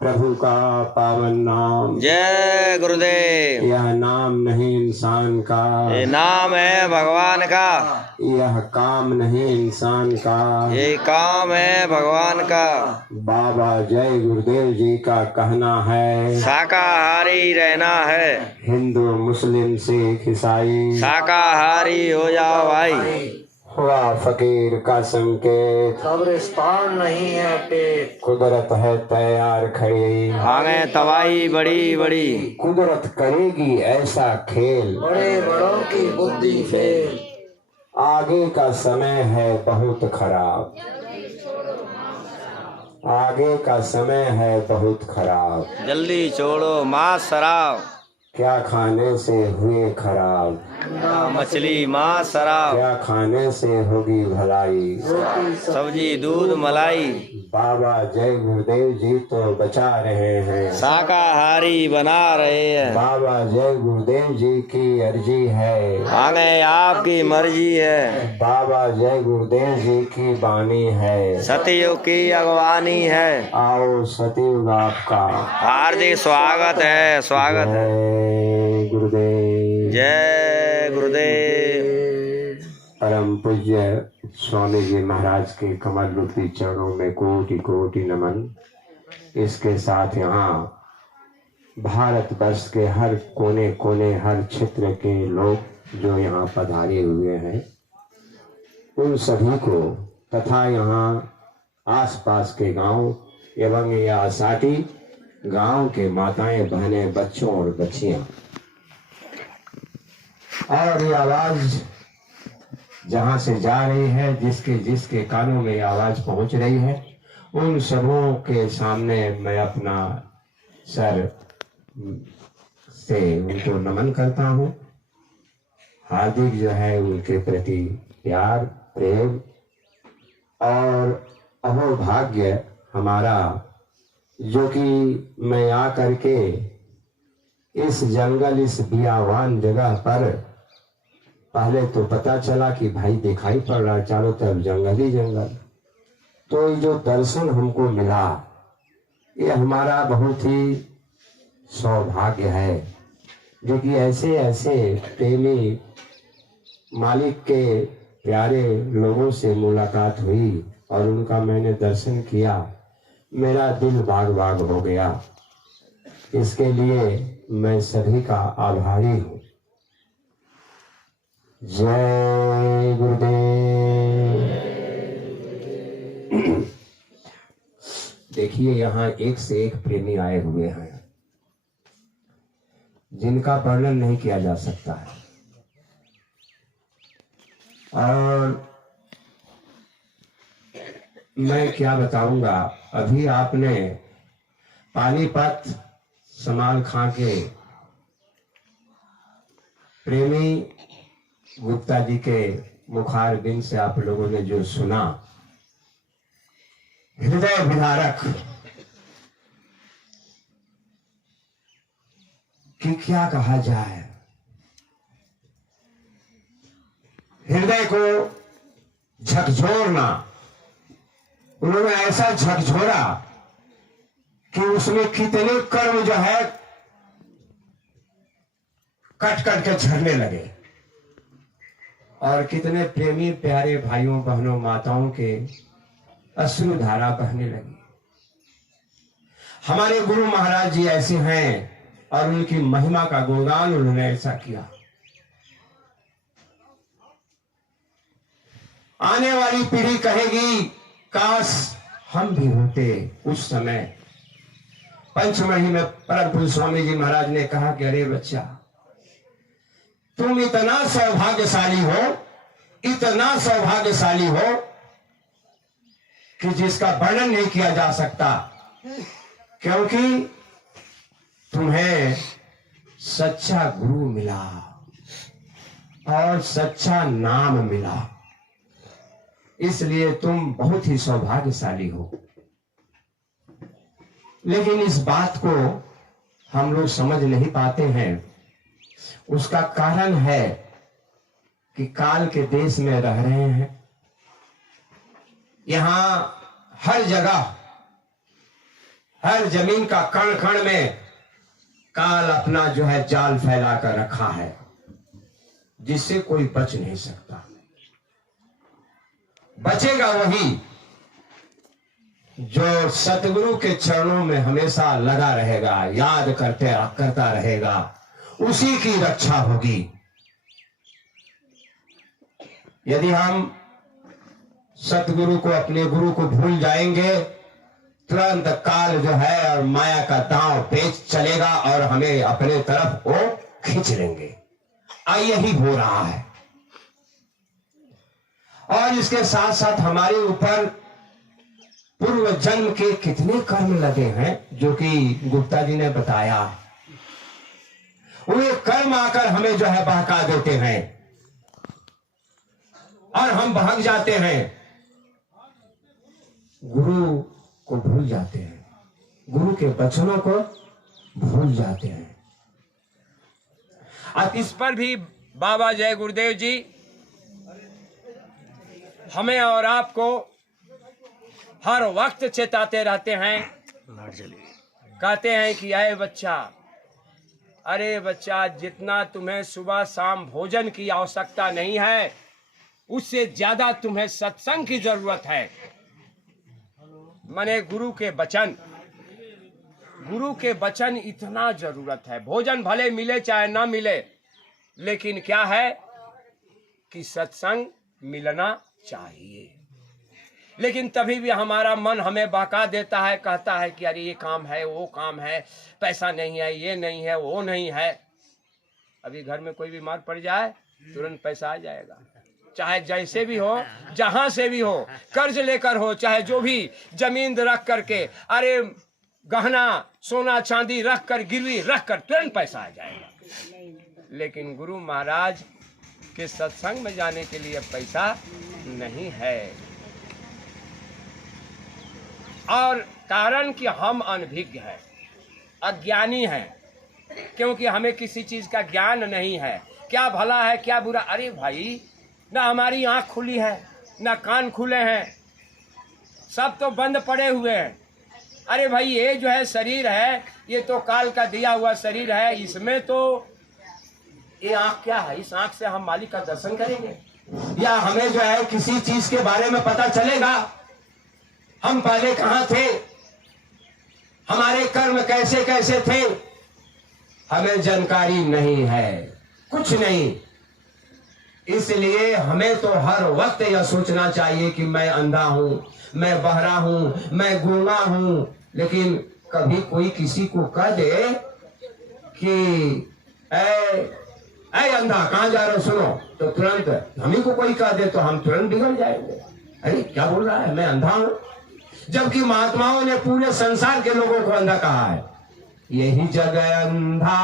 प्रभु का पावन नाम। जय गुरुदेव। यह नाम नहीं इंसान का, ये नाम है भगवान का। यह काम नहीं इंसान का, ये काम है भगवान का। बाबा जय गुरुदेव जी का कहना है, शाकाहारी रहना है। हिंदू मुस्लिम सिख ईसाई शाकाहारी हो जाओ भाई। हुआ फकीर का संकेत, कब्रिस्तान नहीं है पेट। कुदरत है तैयार खड़ी, आगे तबाही बड़ी बड़ी। कुदरत करेगी ऐसा खेल, बड़े बड़ों की बुद्धि फेल। आगे का समय है बहुत खराब, आगे का समय है बहुत खराब। जल्दी छोड़ो मांस शराब, क्या खाने से हुए खराब, मछली मांस शराब। क्या खाने से होगी भलाई, सब्जी दूध मलाई। बाबा जय गुरुदेव जी तो बचा रहे हैं, शाकाहारी बना रहे हैं। बाबा जय गुरुदेव जी की अर्जी है, आगे आपकी मर्जी है। बाबा जय गुरुदेव जी की बानी है, सतयुग की अगवानी है। आओ सतयुग आपका हार्दिक स्वागत है, स्वागत है। जय गुरुदेव। जय गुरुदेव। परम पूज्य स्वामी जी महाराज के कमल रूपी चरणों में कोटि कोटि नमन। इसके साथ यहाँ भारत वर्ष के हर कोने कोने हर क्षेत्र के लोग जो यहाँ पधारे हुए हैं उन सभी को, तथा यहाँ आसपास के गांव एवं ये आसाटी गांव के माताएं बहनें बच्चों और बच्चियां, और ये आवाज जहां से जा रही है, जिसके कानों में आवाज पहुंच रही है, उन सबों के सामने मैं अपना सर से उनको नमन करता हूं। हार्दिक जो है उनके प्रति प्यार प्रेम और अहोभाग्य हमारा, जो कि मैं आ करके इस जंगल इस बियावान जगह पर, पहले तो पता चला कि भाई दिखाई पड़ रहा चारों तरफ जंगल ही जंगल, तो जो दर्शन हमको मिला ये हमारा बहुत ही सौभाग्य है, जो कि ऐसे ऐसे प्रेमी मालिक के प्यारे लोगों से मुलाकात हुई और उनका मैंने दर्शन किया, मेरा दिल बाग बाग हो गया। इसके लिए मैं सभी का आभारी हूँ। जय गुरुदेव। देखिए यहाँ एक से एक प्रेमी आए हुए हैं जिनका वर्णन नहीं किया जा सकता है, और मैं क्या बताऊंगा। अभी आपने पानीपत समाल खां के प्रेमी गुप्ता जी के मुखार बिन से आप लोगों ने जो सुना, हृदय विदारक, कि क्या कहा जाए, हृदय को झकझोरना। उन्होंने ऐसा झकझोरा कि उसमें कितने कर्म जो है कट कट के झरने लगे, और कितने प्रेमी प्यारे भाइयों बहनों माताओं के अश्रु धारा बहने लगी। हमारे गुरु महाराज जी ऐसे हैं और उनकी महिमा का गुणगान उन्होंने ऐसा किया। आने वाली पीढ़ी कहेगी काश हम भी होते उस समय। पंचमढ़ी में परम पूज्य स्वामी जी महाराज ने कहा कि अरे बच्चा, तुम इतना सौभाग्यशाली हो, इतना सौभाग्यशाली हो कि जिसका वर्णन नहीं किया जा सकता, क्योंकि तुम्हें सच्चा गुरु मिला और सच्चा नाम मिला, इसलिए तुम बहुत ही सौभाग्यशाली हो। लेकिन इस बात को हम लोग समझ नहीं पाते हैं। उसका कारण है कि काल के देश में रह रहे हैं। यहां हर जगह, हर जमीन का कण कण में काल अपना जो है जाल फैला कर रखा है, जिससे कोई बच नहीं सकता। बचेगा वही जो सतगुरु के चरणों में हमेशा लगा रहेगा, याद करता रहेगा, उसी की रक्षा होगी। यदि हम सतगुरु को, अपने गुरु को भूल जाएंगे, तुरंत काल जो है और माया का दांव पेच चलेगा और हमें अपने तरफ वो खींच लेंगे। यही हो रहा है। और इसके साथ साथ हमारे ऊपर पूर्व जन्म के कितने कर्म लगे हैं, जो कि गुप्ता जी ने बताया। वे कर्म आकर हमें जो है बहका देते हैं और हम बहक जाते हैं, गुरु को भूल जाते हैं, गुरु के वचनों को भूल जाते हैं। इस पर भी बाबा जय गुरुदेव जी हमें और आपको हर वक्त चेताते रहते हैं। कहते हैं कि अरे बच्चा, अरे बच्चा, जितना तुम्हें सुबह शाम भोजन की आवश्यकता नहीं है, उससे ज्यादा तुम्हें सत्संग की जरूरत है। माने गुरु के वचन इतना जरूरत है। भोजन भले मिले चाहे ना मिले, लेकिन क्या है कि सत्संग मिलना चाहिए। लेकिन तभी भी हमारा मन हमें बहका देता है, कहता है कि अरे ये काम है, वो काम है, पैसा नहीं है, ये नहीं है, वो नहीं है। अभी घर में कोई बीमार पड़ जाए, तुरंत पैसा आ जाएगा। चाहे जैसे भी हो, जहां से भी हो, कर्ज लेकर हो, चाहे जो भी, जमीन रख करके, अरे गहना सोना चांदी रख कर, गिरवी रख कर, तुरंत पैसा आ जाएगा। लेकिन गुरु महाराज के सत्संग में जाने के लिए पैसा नहीं है। और कारण कि हम अनभिज्ञ हैं, अज्ञानी हैं, क्योंकि हमें किसी चीज का ज्ञान नहीं है। क्या भला है, क्या बुरा। अरे भाई, ना हमारी आंख खुली है, ना कान खुले हैं, सब तो बंद पड़े हुए हैं। अरे भाई, ये जो है शरीर है, ये तो काल का दिया हुआ शरीर है। इसमें तो ये आंख क्या है? इस आंख से हम मालिक का दर्शन करेंगे, या हमें जो है किसी चीज के बारे में पता चलेगा, हम पहले कहां थे, हमारे कर्म कैसे कैसे थे, हमें जानकारी नहीं है, कुछ नहीं। इसलिए हमें तो हर वक्त यह सोचना चाहिए कि मैं अंधा हूं, मैं बहरा हूं, मैं गूंगा हूं। लेकिन कभी कोई किसी को कह दे कि ऐ अंधा, कहां जा रहे हो, सुनो, तो तुरंत हम ही को कोई कह दे तो हम तुरंत बिगड़ जाएंगे। अरे क्या बोल रहा है, मैं अंधा हूं। जबकि महात्माओं ने पूरे संसार के लोगों को अंधा कहा है। यही जगह अंधा,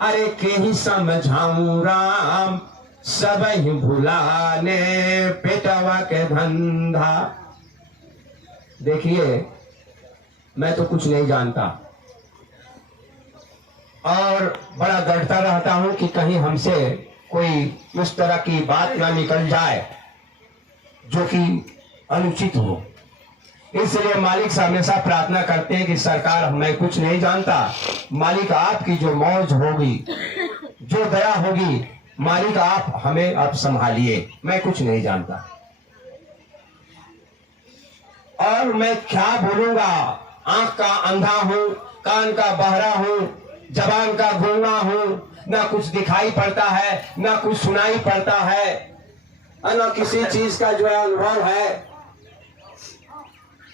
अरे के ही समझाऊं राम, सब ही भुलाने पेटवा के धंधा। देखिए, मैं तो कुछ नहीं जानता और बड़ा डरता रहता हूं कि कहीं हमसे कोई उस तरह की बात ना निकल जाए जो कि अनुचित हो। इसलिए मालिक से हमेशा प्रार्थना करते हैं कि सरकार, मैं कुछ नहीं जानता, मालिक आपकी जो मौज होगी, जो दया होगी, मालिक आप हमें अब संभालिए, मैं कुछ नहीं जानता। और मैं क्या बोलूंगा, आंख का अंधा हूं, कान का बहरा हूं, जबान का गूंगा हूं, ना कुछ दिखाई पड़ता है, ना कुछ सुनाई पड़ता है, ना किसी चीज का जो है अनुभव है।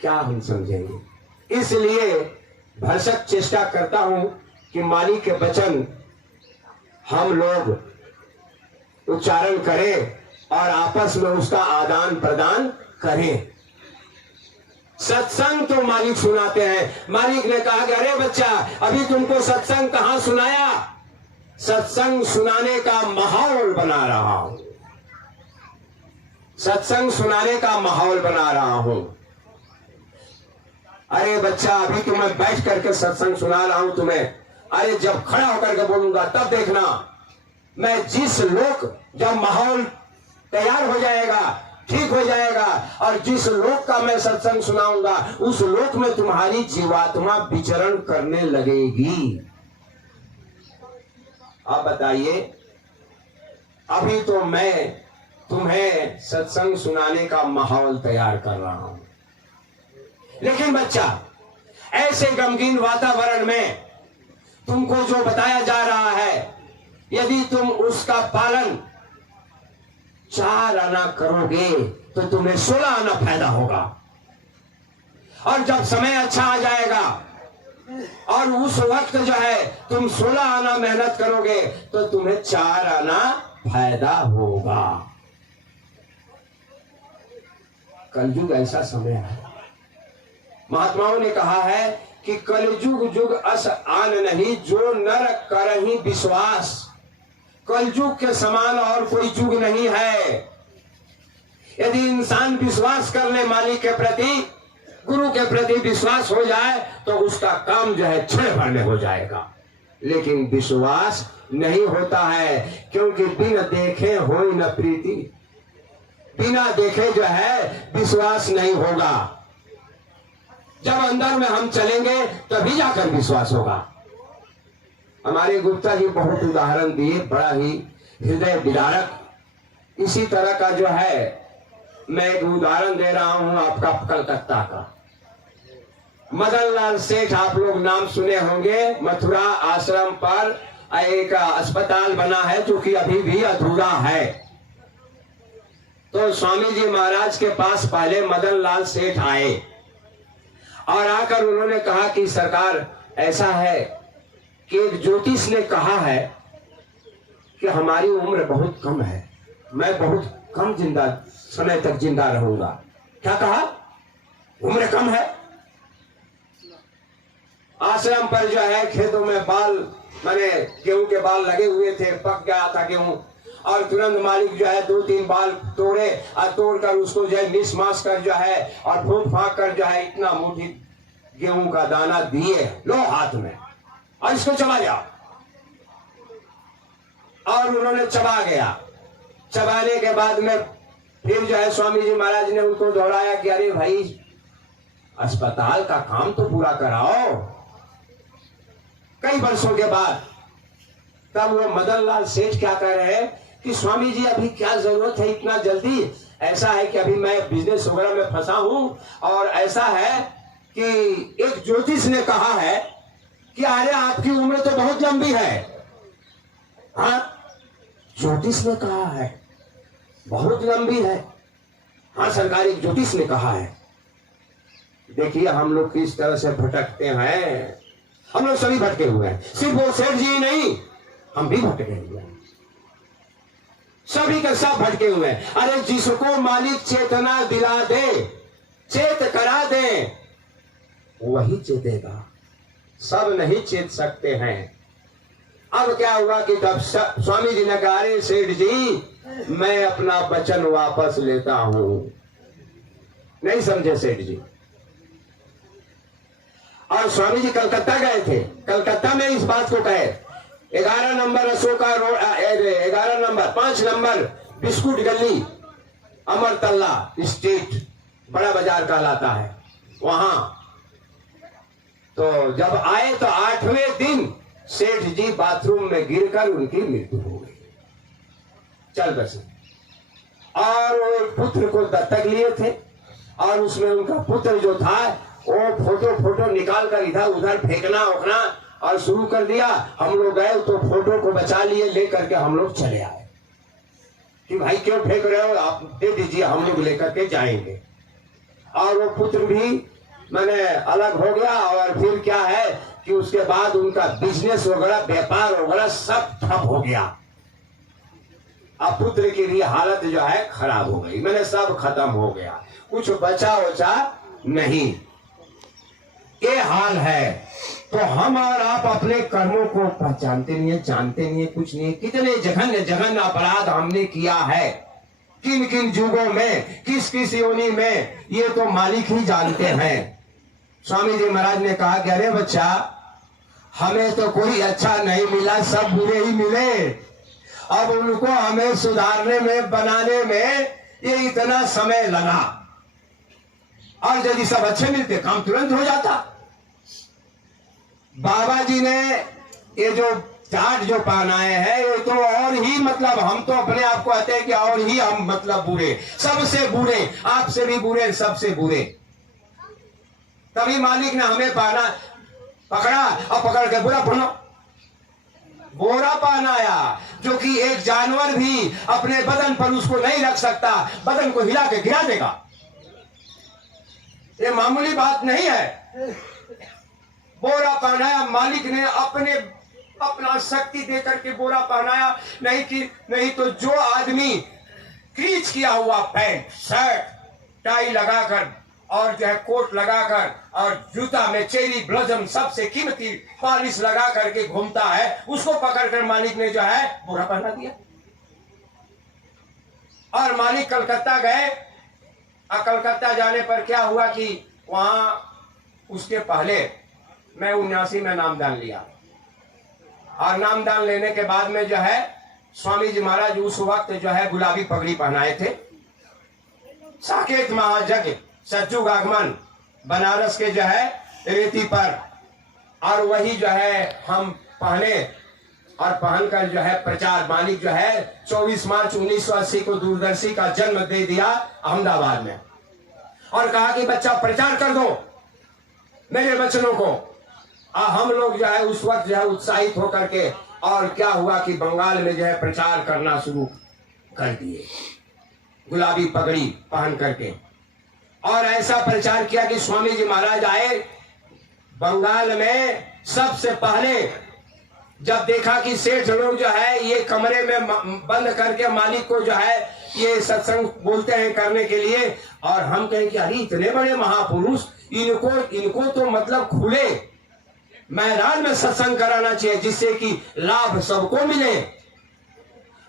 क्या हम समझेंगे? इसलिए भरसक चेष्टा करता हूं कि मालिक के वचन हम लोग उच्चारण करें और आपस में उसका आदान प्रदान करें। सत्संग तो मालिक सुनाते हैं। मालिक ने कहा कि अरे बच्चा, अभी तुमको सत्संग कहां सुनाया, सत्संग सुनाने का माहौल बना रहा हूं, सत्संग सुनाने का माहौल बना रहा हूं। अरे बच्चा, अभी तो मैं बैठ करके सत्संग सुना रहा हूं तुम्हें, अरे जब खड़ा होकर के बोलूंगा तब देखना, मैं जिस लोक, जब माहौल तैयार हो जाएगा, ठीक हो जाएगा, और जिस लोक का मैं सत्संग सुनाऊंगा उस लोक में तुम्हारी जीवात्मा विचरण करने लगेगी। आप बताइए, अभी तो मैं तुम्हें सत्संग सुनाने का माहौल तैयार कर रहा हूं, लेकिन बच्चा, ऐसे गमगीन वातावरण में तुमको जो बताया जा रहा है, यदि तुम उसका पालन 4 आना करोगे तो तुम्हें 16 आना फायदा होगा, और जब समय अच्छा आ जाएगा और उस वक्त जो है तुम 16 आना मेहनत करोगे तो तुम्हें 4 आना फायदा होगा। कलयुग ऐसा समय है, महात्माओं ने कहा है कि कलयुग जुग अस आन नहीं, जो नर करहि विश्वास। कलयुग के समान और कोई युग नहीं है। यदि इंसान विश्वास कर ले मालिक के प्रति, गुरु के प्रति विश्वास हो जाए तो उसका काम जो है क्षण भर में हो जाएगा, लेकिन विश्वास नहीं होता है, क्योंकि बिन देखे हो न प्रीति, बिना देखे जो है विश्वास नहीं होगा। जब अंदर में हम चलेंगे तभी जाकर विश्वास होगा। हमारे गुप्ता जी बहुत उदाहरण दिए, बड़ा ही हृदय विदारक। इसी तरह का जो है मैं एक उदाहरण दे रहा हूं आपका, कलकत्ता का मदन लाल सेठ, आप लोग नाम सुने होंगे। मथुरा आश्रम पर एक अस्पताल बना है जो कि अभी भी अधूरा है। तो स्वामी जी महाराज के पास पहले मदन लाल सेठ आए और आकर उन्होंने कहा कि सरकार, ऐसा है कि एक ज्योतिष ने कहा है कि हमारी उम्र बहुत कम है, मैं बहुत कम समय तक जिंदा रहूंगा। क्या कहा? उम्र कम है। आश्रम पर जो है खेतों में बाल, माने गेहूं के बाल लगे हुए थे, पक गया था गेहूं, और तुरंत मालिक जो है 2-3 बाल तोड़े और तोड़कर उसको जो है मिस मास कर जो है और फूंक फांक कर जो है इतना मुट्ठी गेहूं का दाना दिए, लो हाथ में, और इसको चबा जाओ। और उन्होंने चबा गया। चबाने के बाद में फिर जो है स्वामी जी महाराज ने उनको दोहराया कि अरे भाई, अस्पताल का काम तो पूरा कराओ। कई वर्षों के बाद तब वो मदन लाल सेठ क्या कह रहे हैं कि स्वामी जी अभी क्या जरूरत है इतना जल्दी, ऐसा है कि अभी मैं बिजनेस वगैरह में फंसा हूं, और ऐसा है कि एक ज्योतिष ने कहा है कि अरे आपकी उम्र तो बहुत लंबी है। हाँ, ज्योतिष ने कहा है बहुत लंबी है। हाँ सरकार, एक ज्योतिष ने कहा है। देखिए हम लोग किस तरह से भटकते हैं, हम लोग सभी भटके हुए हैं, सिर्फ वो सेठ जी नहीं, हम भी भटके हुए हैं, सभी के सब भटके हुए हैं। अरे जिसको मालिक चेतना दिला दे, चेत करा दे, वही चेतेगा, सब नहीं चेत सकते हैं। अब क्या हुआ कि तब स्वामी जी ने कहा, अरे सेठ जी मैं अपना वचन वापस लेता हूं। नहीं समझे सेठ जी। और स्वामी जी कलकत्ता गए थे, कलकत्ता में इस बात को कहे, 11 number Ashoka road, 11 number 5 number biscuit गली, अमरतल्ला स्ट्रीट, बड़ा बाजार कहलाता है वहां। तो जब आए तो 8वें दिन सेठ जी बाथरूम में गिरकर उनकी मृत्यु हो गई। चल बसे। और वो एक पुत्र को दत्तक लिए थे, और उसमें उनका पुत्र जो था वो फोटो निकाल कर इधर उधर फेंकना उठना और शुरू कर दिया। हम लोग गए तो फोटो को बचा लिए, लेकर के हम लोग चले आए कि भाई क्यों फेंक रहे हो, आप दे दीजिए, हम लोग लेकर के जाएंगे। और वो पुत्र भी मैंने अलग हो गया। और फिर क्या है कि उसके बाद उनका बिजनेस वगैरह, व्यापार वगैरह सब ठप हो गया। अब पुत्र की भी हालत जो है खराब हो गई, मैंने सब खत्म हो गया, कुछ बचा वचा नहीं, ये हाल है। तो हम और आप अपने कर्मों को पहचानते नहीं है, जानते नहीं है, कुछ नहीं। कितने जघन्य जघन्य अपराध हमने किया है, किन किन युगों में, किस किस योनि में, ये तो मालिक ही जानते हैं। स्वामी जी महाराज ने कहा कि अरे बच्चा, हमें तो कोई अच्छा नहीं मिला, सब बुरे ही मिले। अब उनको हमें सुधारने में, बनाने में ये इतना समय लगा, और यदि सब अच्छे मिलते काम तुरंत हो जाता। बाबा जी ने ये जो चार्ट जो पहनाए हैं, ये तो और ही मतलब, हम तो अपने आप को कहते हैं कि और ही हम मतलब बुरे, सबसे बुरे, आपसे भी बुरे, सबसे बुरे। तभी मालिक ने हमें पकड़ा और पकड़ के बुरा पहनो, बोरा पहनाया, जो कि एक जानवर भी अपने बदन पर उसको नहीं रख सकता, बदन को हिला के गिरा देगा। ये मामूली बात नहीं है। बोरा पहनाया मालिक ने, अपना शक्ति देकर के बोरा पहनाया। नहीं तो जो आदमी क्रीच किया हुआ पैंट, शर्ट, टाई लगाकर और जो है कोट लगाकर और जूता में चेरी ब्लजम सबसे कीमती पॉलिश लगा करके घूमता है, उसको पकड़कर मालिक ने जो है बोरा पहना दिया। और मालिक कलकत्ता गए, और कलकत्ता जाने पर क्या हुआ कि वहां उसके पहले मैं 79 में नामदान लिया, और नामदान लेने के बाद में जो है स्वामी जी महाराज उस वक्त जो है गुलाबी पगड़ी पहनाए थे। साकेत महायज्ञ, सज्जुग आगमन, बनारस के जो है रेती पर, और वही जो है हम पहने और पहनकर जो है प्रचार। मालिक जो है 24 मार्च 1980 को दूरदर्शी का जन्म दे दिया अहमदाबाद में, और कहा कि बच्चा प्रचार कर दो मेरे वचनों को। हम लोग जो है उस वक्त जो है उत्साहित होकर के, और क्या हुआ कि बंगाल में जो है प्रचार करना शुरू कर दिए, गुलाबी पगड़ी पहन करके। और ऐसा प्रचार किया कि स्वामी जी महाराज आए बंगाल में। सबसे पहले जब देखा कि सेठ लोग जो है ये कमरे में बंद करके मालिक को जो है ये सत्संग बोलते हैं करने के लिए, और हम कहें कि अरे इतने बड़े महापुरुष, इनको तो मतलब खुले मैदान में सत्संग कराना चाहिए, जिससे कि लाभ सबको मिले।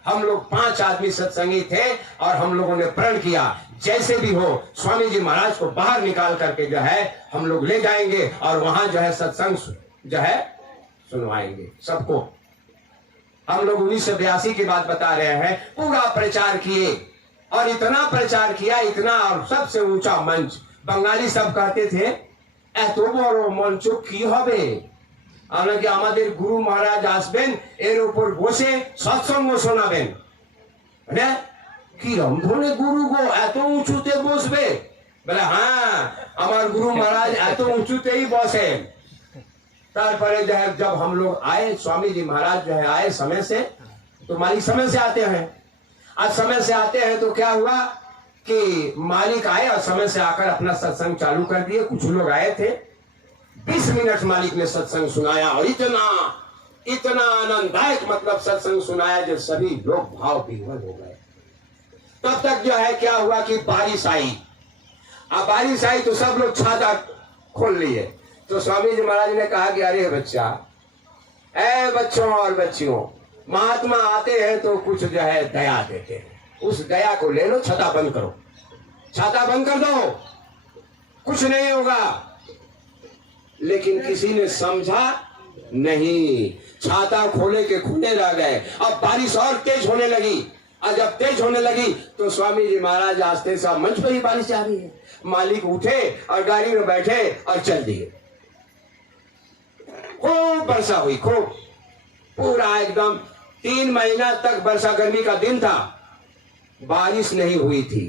हम लोग 5 आदमी सत्संगी थे, और हम लोगों ने प्रण किया जैसे भी हो स्वामी जी महाराज को बाहर निकाल करके जो है हम लोग ले जाएंगे, और वहां जो है सत्संग जो है सुनवाएंगे सबको। हम लोग 1982 की बात बता रहे हैं। पूरा प्रचार किए, और इतना प्रचार किया, इतना, और सबसे ऊंचा मंच। बंगाली सब कहते थे एत बड़ मंच की हबे, আমাকে আমাদের গুরু মহারাজ আসবেন, এর উপর বসে সৎসঙ্গ শোনাবেন। মানে কিরম ধরনের গুরু গো, এত উঁচুতে বসবে? বলে হ্যাঁ, আমার গুরু মহারাজ এত উঁচুতেই বসেন। তারপরে जो है जब हम लोग आए, स्वामी जी महाराज जो है आए समय से, तो मालिक समय से आते हैं। आज समय से आते हैं तो क्या हुआ कि मालिक आए और समय से आकर अपना सत्संग चालू कर दिए। कुछ लोग आए थे, 20 मिनट मालिक ने सत्संग सुनाया, और इतना आनंददायक मतलब सत्संग सुनाया जो सभी लोग भाव विह्वल हो गए। तब तक जो है क्या हुआ कि बारिश आई। अब बारिश आई तो सब लोग छाता खोल लिए। तो स्वामी जी महाराज ने कहा कि अरे बच्चा, ऐ बच्चों और बच्चियों, महात्मा आते हैं तो कुछ जो है दया देते हैं, उस दया को ले लो, छाता बंद करो, छाता बंद कर दो, कुछ नहीं होगा। लेकिन किसी ने समझा नहीं, छाता खोले के खुले रह गए। अब बारिश और तेज होने लगी, और जब तेज होने लगी तो स्वामी जी महाराज आस्ते से मंच पर ही बारिश आ रही है। मालिक उठे और गाड़ी में बैठे और चल दिए। खूब वर्षा हुई, खूब, पूरा एकदम 3 महीना तक वर्षा, गर्मी का दिन था, बारिश नहीं हुई थी।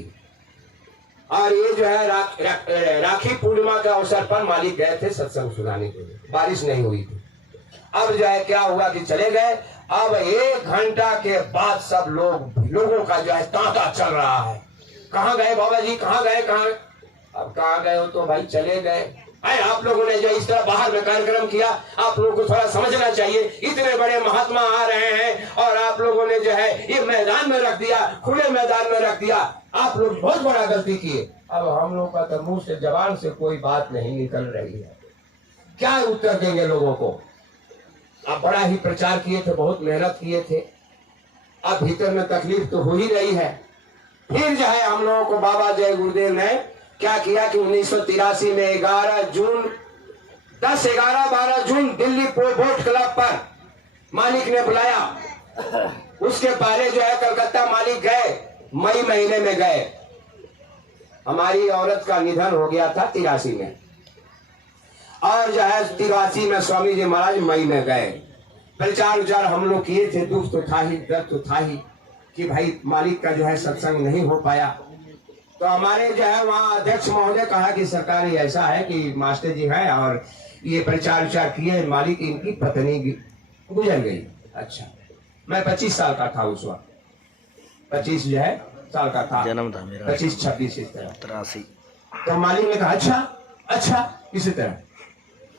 और ये जो है राखी पूर्णिमा के अवसर पर मालिक गए थे सत्संग सुनाने के लिए, बारिश नहीं हुई थी। अब जो है क्या हुआ कि चले गए। अब 1 घंटा के बाद सब लोगों का जो है तांता चल रहा है, कहाँ गए बाबा जी, कहाँ गए, कहाँ? अब कहाँ गए हो तो भाई चले गए। है आप लोगों ने जो इस तरह बाहर में कार्यक्रम किया, आप लोगों को थोड़ा समझना चाहिए। इतने बड़े महात्मा आ रहे हैं और आप लोगों ने जो है ये मैदान में रख दिया, खुले मैदान में रख दिया। आप लोग बहुत बड़ा गलती किए। अब हम लोग का तो मुंह से जबान से कोई बात नहीं निकल रही है, क्या उत्तर देंगे लोगों को। आप बड़ा ही प्रचार किए थे, बहुत मेहनत किए थे, अब भीतर में तकलीफ तो हो ही रही है। फिर जो है हम लोगों को बाबा जय गुरुदेव ने क्या किया कि 1983 में 11 जून 10, 11, 12 जून दिल्ली बोट क्लब पर मालिक ने बुलाया। उसके पहले जो है कलकत्ता मालिक गए, मई महीने में गए। हमारी औरत का निधन हो गया था 83 में, और जो है 83 में स्वामी जी महाराज मई में गए। प्रचार उचार हम लोग किए थे, दुख तो था ही, दर्द तो था ही कि भाई मालिक का जो है सत्संग नहीं हो पाया। तो हमारे जो है वहाँ अध्यक्ष महोदय कहा कि सरकार ये ऐसा है कि मास्टर जी हैं और ये प्रचार उचार किए, मालिक इनकी पत्नी गुजर गई। अच्छा, मैं 25 साल का था उस वक्त, 25 जो है साल का था, जन्म था मेरा 25-26 इस तरह। 83। तो मालिक ने कहा अच्छा इसी तरह,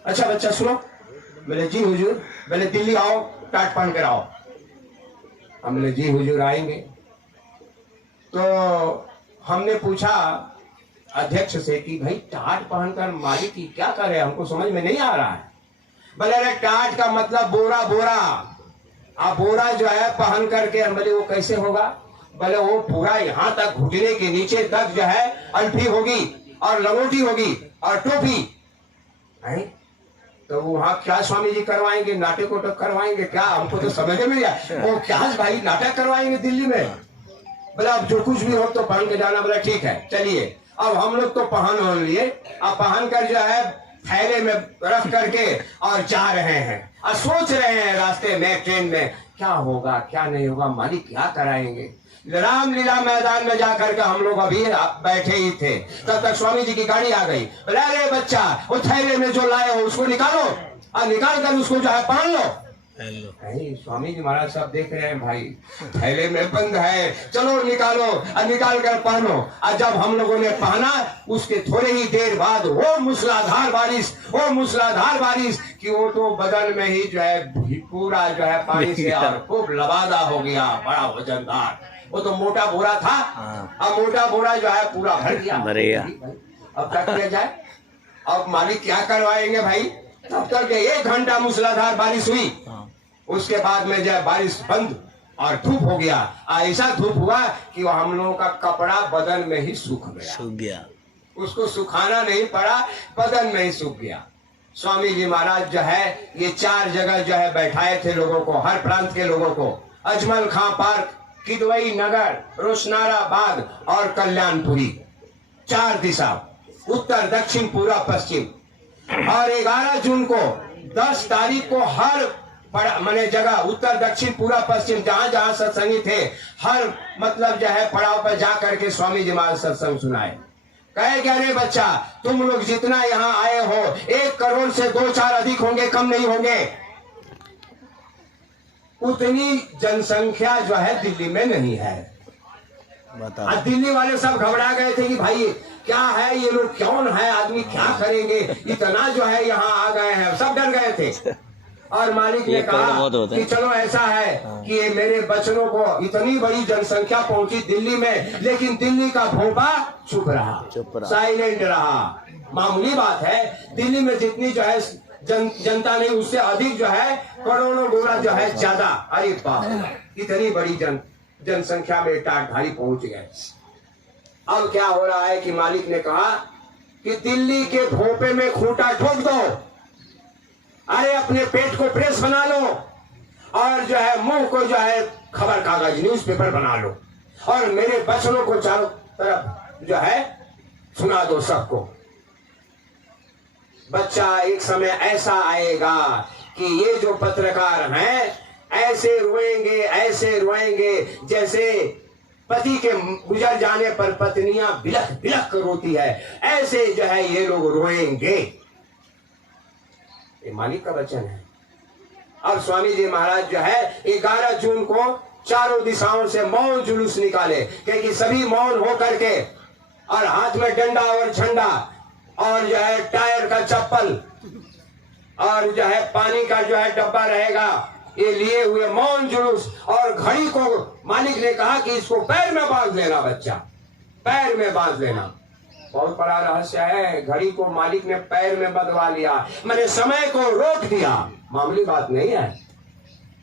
अच्छा बच्चा सुनो। बोले जी हुजूर। बोले दिल्ली आओ, टाट पहन कर आओ। हम बोले जी हुजूर आएंगे। तो हमने पूछा अध्यक्ष से कि भाई टाट पहनकर मालिक की क्या करे, हमको समझ में नहीं आ रहा है। बोले अरे टाट का मतलब बोरा, अब बोरा जो है पहन करके। हम बोले वो कैसे होगा। बोले वो पूरा यहाँ तक घुटने के नीचे तक जो है अल्फी होगी और लंगोटी होगी और टोपी है। तो वहाँ क्या स्वामी जी करवाएंगे, नाटक वाटक करवाएंगे क्या, हमको तो समझ में नहीं आया। वो क्या भाई नाटक करवाएंगे दिल्ली में। बोला अब जो कुछ भी हो तो पहन के जाना। बोला ठीक है चलिए। अब हम लोग तो पहन लिए, अब पहन कर जो है थैले में रख करके और जा रहे हैं और सोच रहे हैं रास्ते में ट्रेन में क्या होगा क्या नहीं होगा, मालिक क्या कराएंगे। रामलीला मैदान में जाकर के हम लोग अभी बैठे ही थे, तब तक स्वामी जी की गाड़ी आ गई। बोले अरे बच्चा वो थैले में जो लाए हो उसको निकालो और निकाल कर उसको जो है पहन लो। नहीं, स्वामी जी महाराज सब देख रहे हैं भाई थैले में बंद है, चलो निकालो और निकाल कर पहनो। और जब हम लोगों ने पहना उसके थोड़े ही देर बाद वो मूसलाधार बारिश कि वो तो बदन में ही जो है पूरा जो है पानी से और खूब लबादा हो गया, बड़ा वजनदार। वो तो मोटा बोरा था, अब मोटा बोरा जो है पूरा भर गया। अब क्या किया जाए, अब मालिक क्या करवाएंगे भाई। तब तक 1 घंटा मूसलाधार बारिश हुई, उसके बाद में जो है बारिश बंद और धूप हो गया। ऐसा धूप हुआ कि वो हम लोगों का कपड़ा बदन में ही सूख गया, उसको सुखाना नहीं पड़ा, बदन में ही सूख गया। स्वामी जी महाराज जो है ये 4 जगह जो है बैठाए थे लोगों को, हर प्रांत के लोगों को, अजमल खां पार्क, किदवई नगर, रोशनारा बाग और कल्याणपुरी, 4 दिशा, उत्तर दक्षिण पूर्व पश्चिम। और 11 जून को 10 तारीख को हर मैंने जगह उत्तर दक्षिण पूर्व पश्चिम जहां जहां सत्संगी थे, हर मतलब जो है पड़ाव पर जा करके स्वामी जी महाराज सत्संग सुनाए। कहे क्या रे बच्चा तुम लोग जितना यहाँ आए हो 1 करोड़ से 2-4 अधिक होंगे, कम नहीं होंगे। उतनी जनसंख्या जो है दिल्ली में नहीं है। दिल्ली वाले सब घबरा गए थे कि भाई क्या है ये लोग, कौन है आदमी, क्या करेंगे, इतना जो है यहाँ आ गए हैं, सब डर गए थे। और मालिक ने कहा कि चलो ऐसा है कि ये मेरे बच्चों को इतनी बड़ी जनसंख्या पहुंची दिल्ली में, लेकिन दिल्ली का भोपा चुप रहा, साइलेंट रहा। मामूली बात है, दिल्ली में जितनी जो है जनता नहीं उससे अधिक जो है करोड़ों गुना जो है ज्यादा। अरे बाप, इतनी बड़ी जनसंख्या में टाटधारी पहुंच गए। अब क्या हो रहा है कि मालिक ने कहा कि दिल्ली के भोपे में खूंटा ठोक दो, अरे अपने पेट को प्रेस बना लो और जो है मुंह को जो है खबर कागज न्यूज़पेपर बना लो और मेरे बच्चों को चारों तरफ जो है सुना दो सबको। बच्चा एक समय ऐसा आएगा कि ये जो पत्रकार हैं ऐसे रोएंगे जैसे पति के गुजर जाने पर पत्नियां बिलख बिलख कर रोती है, ऐसे जो है ये लोग रोएंगे। ये मालिक का वचन है। अब स्वामी जी महाराज जो है 11 जून को चारों दिशाओं से मौन जुलूस निकाले, क्योंकि सभी मौन हो करके और हाथ में डंडा और झंडा और जो है टायर का चप्पल और जो है पानी का जो है डब्बा रहेगा, ये लिए हुए मौन जुलूस। और घड़ी को मालिक ने कहा कि इसको पैर में बांध लेना, बच्चा पैर में बांध लेना। बहुत बड़ा रहस्य है, घड़ी को मालिक ने पैर में बंधवा लिया, मैंने समय को रोक दिया। मामूली बात नहीं है,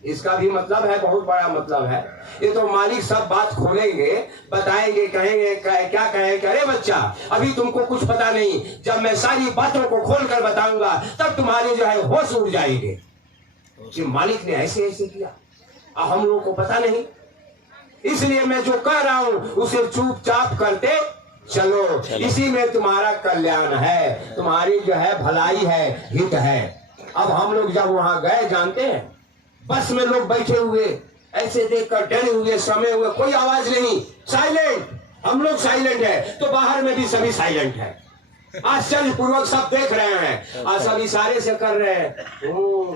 इसका भी मतलब है, बहुत बड़ा मतलब है। ये तो मालिक सब बात खोलेंगे, बताएंगे, कहेंगे, क्या कहेंगे, अरे बच्चा अभी तुमको कुछ पता नहीं, जब मैं सारी बातों को खोल कर बताऊंगा तब तुम्हारे जो है होश उड़ जाएंगे कि मालिक ने ऐसे ऐसे किया, अब हम लोगों को पता नहीं। इसलिए मैं जो कह रहा हूं उसे चुपचाप करते चलो, इसी में तुम्हारा कल्याण है, तुम्हारी जो है भलाई है, हित है। अब हम लोग जब वहां गए, जानते हैं बस में लोग बैठे हुए ऐसे देखकर डरे हुए, समय हुए, कोई आवाज नहीं, साइलेंट। हम लोग साइलेंट है तो बाहर में भी सभी साइलेंट है, आश्चर्य पूर्वक सब देख रहे हैं और सब इशारे से कर रहे हैं, ओ,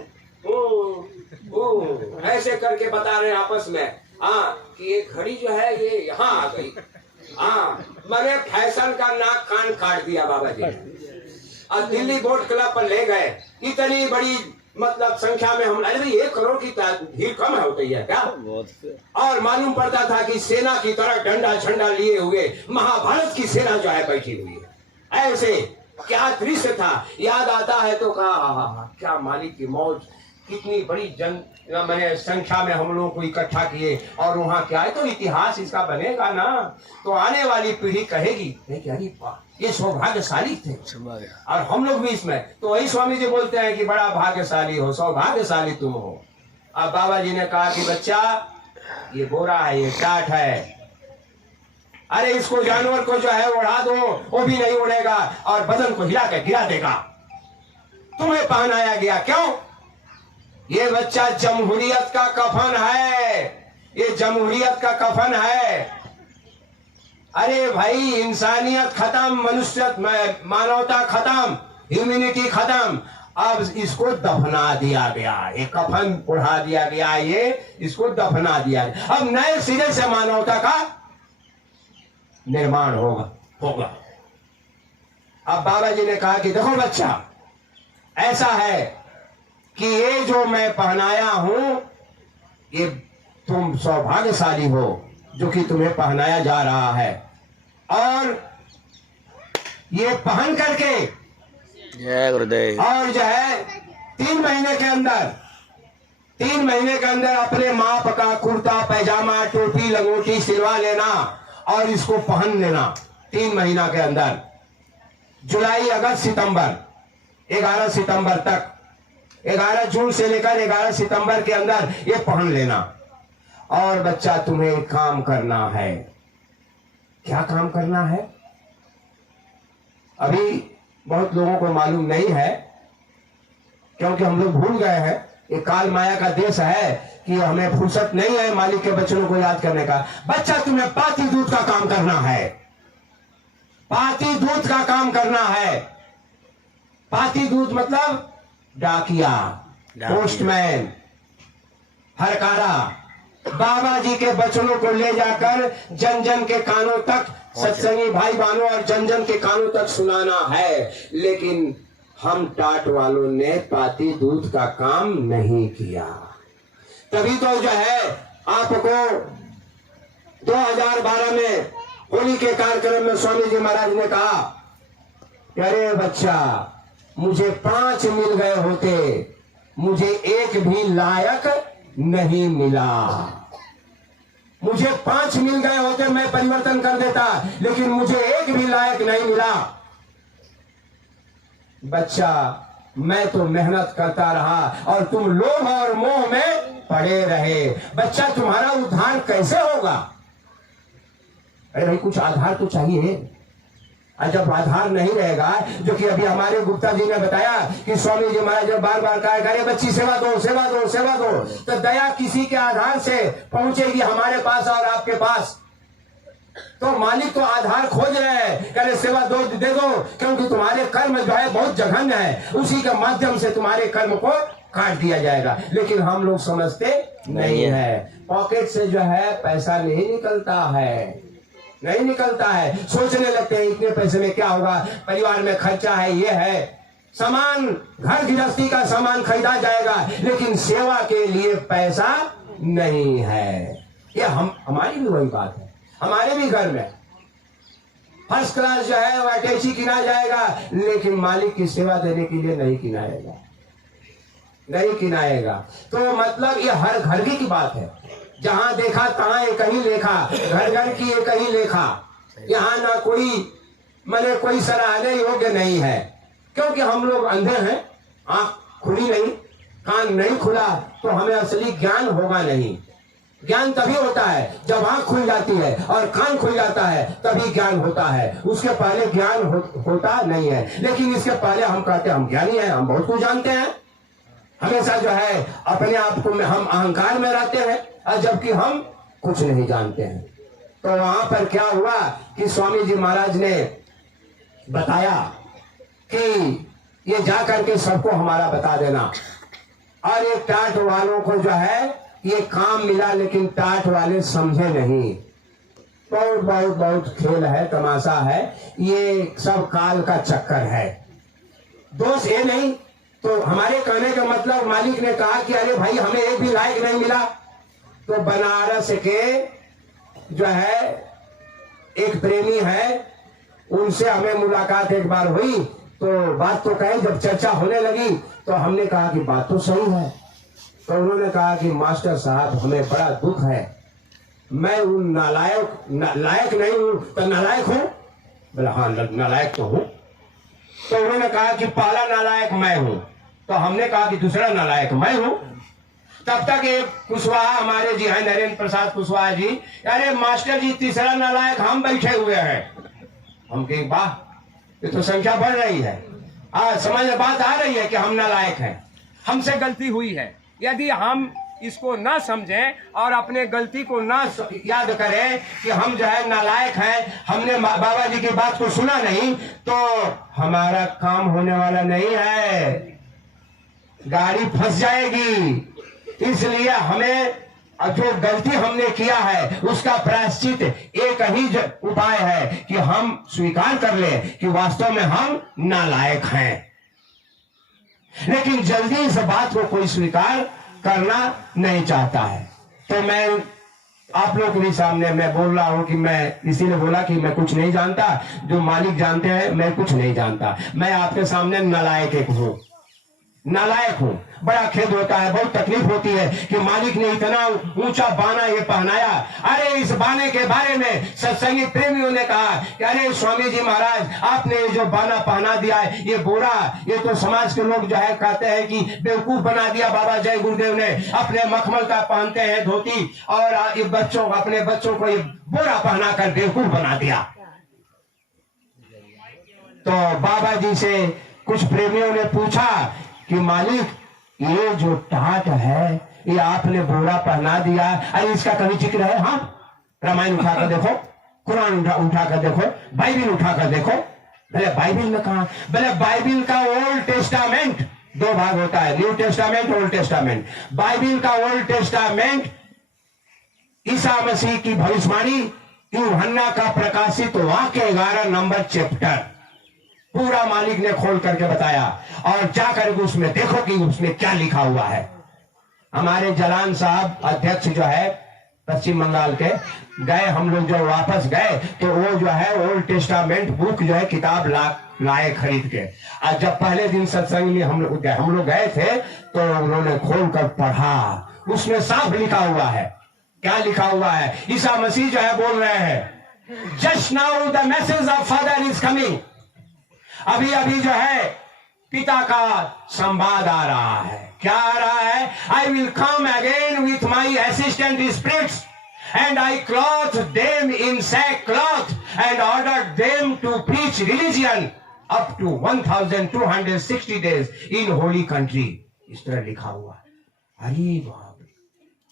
ऐसे करके बता रहे हैं आपस में, हाँ कि ये घड़ी जो है ये यहाँ आ गई। हाँ, मैंने फैशन का नाक कान काट दिया बाबा जी। और दिल्ली बोट क्लब पर ले गए, इतनी बड़ी मतलब संख्या में हम, अरे 1 करोड़ की भीड़ कम है होती है क्या? और मालूम पड़ता था कि सेना की तरह डंडा झंडा लिए हुए महाभारत की सेना जो है बैठी हुई है। ऐसे क्या दृश्य था, याद आता है तो कहा क्या मालिक की मौज, कितनी बड़ी मैंने संख्या में हम लोगों को इकट्ठा किए। और वहाँ क्या है तो इतिहास इसका बनेगा ना, तो आने वाली पीढ़ी कहेगी अरे ये सौभाग्यशाली थे, और हम लोग भी इसमें। तो वही स्वामी जी बोलते हैं कि बड़ा भाग्यशाली हो, सौभाग्यशाली तुम हो। अब बाबा जी ने कहा कि बच्चा ये बोरा है, ये टाट है, अरे इसको जानवर को जो है उड़ा दो, वो भी नहीं उड़ेगा और बदन को हिला के गिरा देगा। तुम्हें पहनाया गया क्यों? ये बच्चा जमहूरियत का कफन है, ये जमहूरियत का कफन है। अरे भाई, इंसानियत खत्म, मनुष्य मानवता खत्म, ह्यूमैनिटी खत्म। अब इसको दफना दिया गया, ये कफन उड़ा दिया गया, ये इसको दफना दिया गया। अब नए सिरे से मानवता का निर्माण होगा। अब बाबा जी ने कहा कि देखो बच्चा, ऐसा है कि ये जो मैं पहनाया हूं, ये तुम सौभाग्यशाली हो जो कि तुम्हें पहनाया जा रहा है। और ये पहन करके जय गुरुदेव, और जो है 3 महीने के अंदर अपने माप का कुर्ता पैजामा टोपी लंगोटी सिलवा लेना और इसको पहन लेना। 3 महीना के अंदर, जुलाई अगस्त सितंबर, 11 सितंबर तक, 11 जून से लेकर 11 सितंबर के अंदर ये पहन लेना। और बच्चा तुम्हें एक काम करना है। क्या काम करना है? अभी बहुत लोगों को मालूम नहीं है, क्योंकि हम लोग भूल गए हैं। ये काल माया का देश है कि हमें फुर्सत नहीं है मालिक के बच्चों को याद करने का। बच्चा, तुम्हें पाती दूध का काम करना है, पाती दूध का काम करना है। पाती दूध मतलब डाकिया, पोस्टमैन, हरकारा, बाबा जी के बचनों को ले जाकर जन जन के कानों तक, सत्संगी भाई बहनों और जन जन के कानों तक सुनाना है। लेकिन हम टाट वालों ने पाती दूध का काम नहीं किया। तभी तो जो है आपको 2012 में होली के कार्यक्रम में स्वामी जी महाराज ने कहा, अरे बच्चा, मुझे 5 मिल गए होते, मुझे एक भी लायक नहीं मिला। मुझे 5 मिल गए होते, मैं परिवर्तन कर देता, लेकिन मुझे एक भी लायक नहीं मिला। बच्चा, मैं तो मेहनत करता रहा और तुम लोभ और मोह में पड़े रहे। बच्चा, तुम्हारा उद्धार कैसे होगा? अरे भाई, कुछ आधार तो चाहिए। और जब आधार नहीं रहेगा, जो कि अभी हमारे गुप्ता जी ने बताया कि स्वामी जी महाराज बार बार कहा, अरे बच्ची सेवा दो, सेवा दो, सेवा दो, तो दया किसी के आधार से पहुंचेगी हमारे पास और आपके पास। तो मालिक तो आधार खोज रहे हैं, कह रहे सेवा दो, दे दो, क्योंकि तुम्हारे कर्म जो है बहुत जघन्य है, उसी के माध्यम से तुम्हारे कर्म को काट दिया जाएगा। लेकिन हम लोग समझते नहीं है। पॉकेट से जो है पैसा नहीं निकलता है, नहीं निकलता है। सोचने लगते हैं इतने पैसे में क्या होगा, परिवार में खर्चा है, ये है, सामान घर गृहस्थी का सामान खरीदा जाएगा, लेकिन सेवा के लिए पैसा नहीं है। ये हमारी भी वही बात है। हमारे भी घर में फर्स्ट क्लास जो है वह टैक्सी किना जाएगा, लेकिन मालिक की सेवा देने के लिए नहीं किनाएगा, नहीं किनाएगा। तो मतलब ये हर घर की बात है। जहां देखा तहां एक ही लेखा, घर घर की एक ही लेखा। यहाँ ना कोई मैंने कोई सराहने योग्य नहीं है, क्योंकि हम लोग अंधे हैं। आंख खुली नहीं, कान नहीं खुला, तो हमें असली ज्ञान होगा नहीं। ज्ञान तभी होता है जब आंख खुल जाती है और कान खुल जाता है, तभी ज्ञान होता है। उसके पहले ज्ञान होता नहीं है। लेकिन इसके पहले हम कहते हैं हम ज्ञानी हैं, हम बहुत कुछ जानते हैं। हमेशा जो है अपने आप को हम अहंकार में रहते हैं, और जबकि हम कुछ नहीं जानते हैं। तो वहां पर क्या हुआ कि स्वामी जी महाराज ने बताया कि ये जा करके सबको हमारा बता देना। और ये टाट वालों को जो है ये काम मिला, लेकिन टाट वाले समझे नहीं। बहुत बहुत बहुत खेल है, तमाशा है, ये सब काल का चक्कर है। दोष ये नहीं। तो हमारे कहने का मतलब, मालिक ने कहा कि अरे भाई हमें एक भी लायक नहीं मिला। तो बनारस के जो है एक प्रेमी है, उनसे हमें मुलाकात एक बार हुई, तो बात तो कहे, जब चर्चा होने लगी तो हमने कहा कि बात तो सही है। तो उन्होंने कहा कि मास्टर साहब हमें बड़ा दुख है, मैं उन लायक नहीं हूं। तो नालायक हूं? बोला हाँ नालायक तो हूं। तो उन्होंने कहा कि पहला नालायक मैं हूं। तो हमने कहा कि दूसरा नालायक मैं हूं। तब तक एक कुशवाहा हमारे जी हैं, नरेंद्र प्रसाद कुशवाहा जी, अरे मास्टर जी तीसरा नालायक हम बैठे हुए हैं। हम कहे वाह, ये तो संख्या बढ़ रही है, समझ में बात आ रही है कि हम नालायक हैं। हमसे गलती हुई है। यदि हम इसको ना समझें और अपने गलती को ना याद करें कि हम जो है नालायक हैं, हमने बाबा जी की बात को सुना नहीं, तो हमारा काम होने वाला नहीं है, गाड़ी फंस जाएगी। इसलिए हमें जो गलती हमने किया है उसका प्रायश्चित एक ही उपाय है कि हम स्वीकार कर ले कि वास्तव में हम नालायक हैं। लेकिन जल्दी इस बात को कोई स्वीकार करना नहीं चाहता है। तो मैं आप लोग के सामने मैं बोल रहा हूं कि मैं इसीलिए बोला कि मैं कुछ नहीं जानता, जो मालिक जानते हैं मैं कुछ नहीं जानता। मैं आपके सामने नालायक एक हूं, नालायक हूं। बड़ा खेद होता है, बहुत तकलीफ होती है कि मालिक ने इतना ऊंचा बाना ये पहनाया। अरे इस बाने के बारे में सत्संगी प्रेमियों ने कहा कि अरे स्वामी जी महाराज आपने जो बाना पहना दिया है ये बुरा, ये तो समाज के लोग जो है कहते हैं कि बेवकूफ बना दिया बाबा जय गुरुदेव ने। अपने मखमल का पहनते हैं धोती, और ये बच्चों अपने बच्चों को ये बोरा पहना कर बेवकूफ बना दिया। तो बाबा जी से कुछ प्रेमियों ने पूछा कि मालिक ये जो टाट है ये आपने बोरा पहना दिया, अरे इसका कभी जिक्र है? हाँ, रामायण उठाकर देखो, कुरान उठाकर देखो, बाइबिल उठाकर देखो। बोले बाइबिल में कहा? बोले बाइबिल का ओल्ड टेस्टामेंट दो भाग होता है, new testament, old testament. Bible का ओल्ड टेस्टामेंट ईसा मसीह की भविष्यवाणी यूहन्ना का प्रकाशित वाक्य 11 नंबर चैप्टर पूरा मालिक ने खोल करके बताया, और जाकर उसमें देखो कि उसमें क्या लिखा हुआ है। हमारे जलान साहब अध्यक्ष जो है पश्चिम बंगाल के गए, हम लोग जो वापस गए तो वो जो है ओल्ड टेस्टामेंट बुक जो है किताब लाए खरीद के। और जब पहले दिन सत्संग में हम लोग गए थे तो उन्होंने खोल कर पढ़ा, उसमें साफ लिखा हुआ है। क्या लिखा हुआ है? ईसा मसीह जो है बोल रहे हैं, just now the message of father is coming. अभी अभी जो है पिता का संवाद आ रहा है। क्या आ रहा है? I will come again with my assistant spirits and I cloth them in sackcloth and order them to preach religion up to 1260 days in holy country. इस तरह लिखा हुआ है। अरे बाप,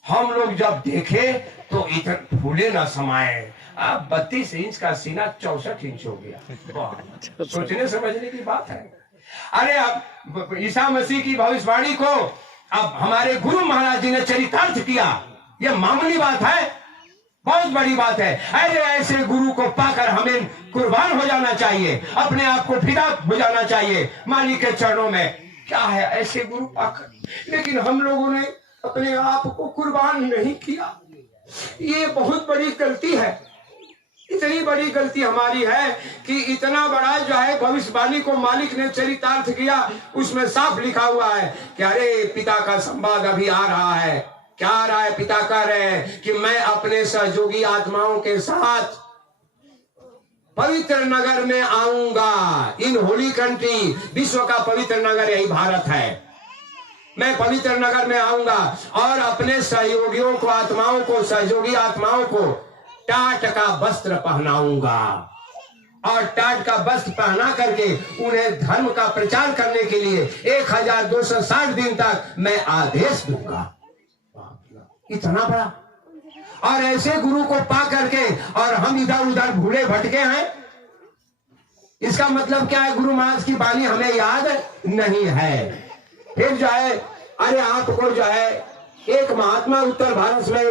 हम लोग जब देखे तो इतना फूले ना समाये। अब 32 इंच का सीना 64 इंच हो गया। सोचने समझने की बात है। अरे अब ईसा मसीह की भविष्यवाणी को अब हमारे गुरु महाराज जी ने चरितार्थ किया। यह मामूली बात है? बहुत बड़ी बात है। अरे ऐसे गुरु को पाकर हमें कुर्बान हो जाना चाहिए, अपने आप को फिदा हो जाना चाहिए मालिक के चरणों में। क्या है ऐसे गुरु पाकर, लेकिन हम लोगों ने अपने आप को कुर्बान नहीं किया। ये बहुत बड़ी गलती है। इतनी बड़ी गलती हमारी है कि इतना बड़ा जो है भविष्यवाणी को मालिक ने चरितार्थ किया, उसमें साफ लिखा हुआ है कि अरे पिता का संवाद अभी आ रहा है। क्या आ रहा है? पिता कह रहे हैं कि मैं अपने सहयोगी आत्माओं के साथ पवित्र नगर में आऊंगा। इन होली कंट्री, विश्व का पवित्र नगर यही भारत है। मैं पवित्र नगर में आऊंगा और अपने सहयोगियों को, आत्माओं को, सहयोगी आत्माओं को टाट का वस्त्र पहनाऊंगा और टाट का वस्त्र पहना करके उन्हें धर्म का प्रचार करने के लिए 1260 दिन तक मैं आदेश दूंगा। इतना बड़ा, और ऐसे गुरु को पा करके और हम इधर उधर भूले भटके हैं। इसका मतलब क्या है? गुरु महाराज की वाणी हमें याद नहीं है। फिर जो है, अरे आपको जो है एक महात्मा उत्तर भारत में,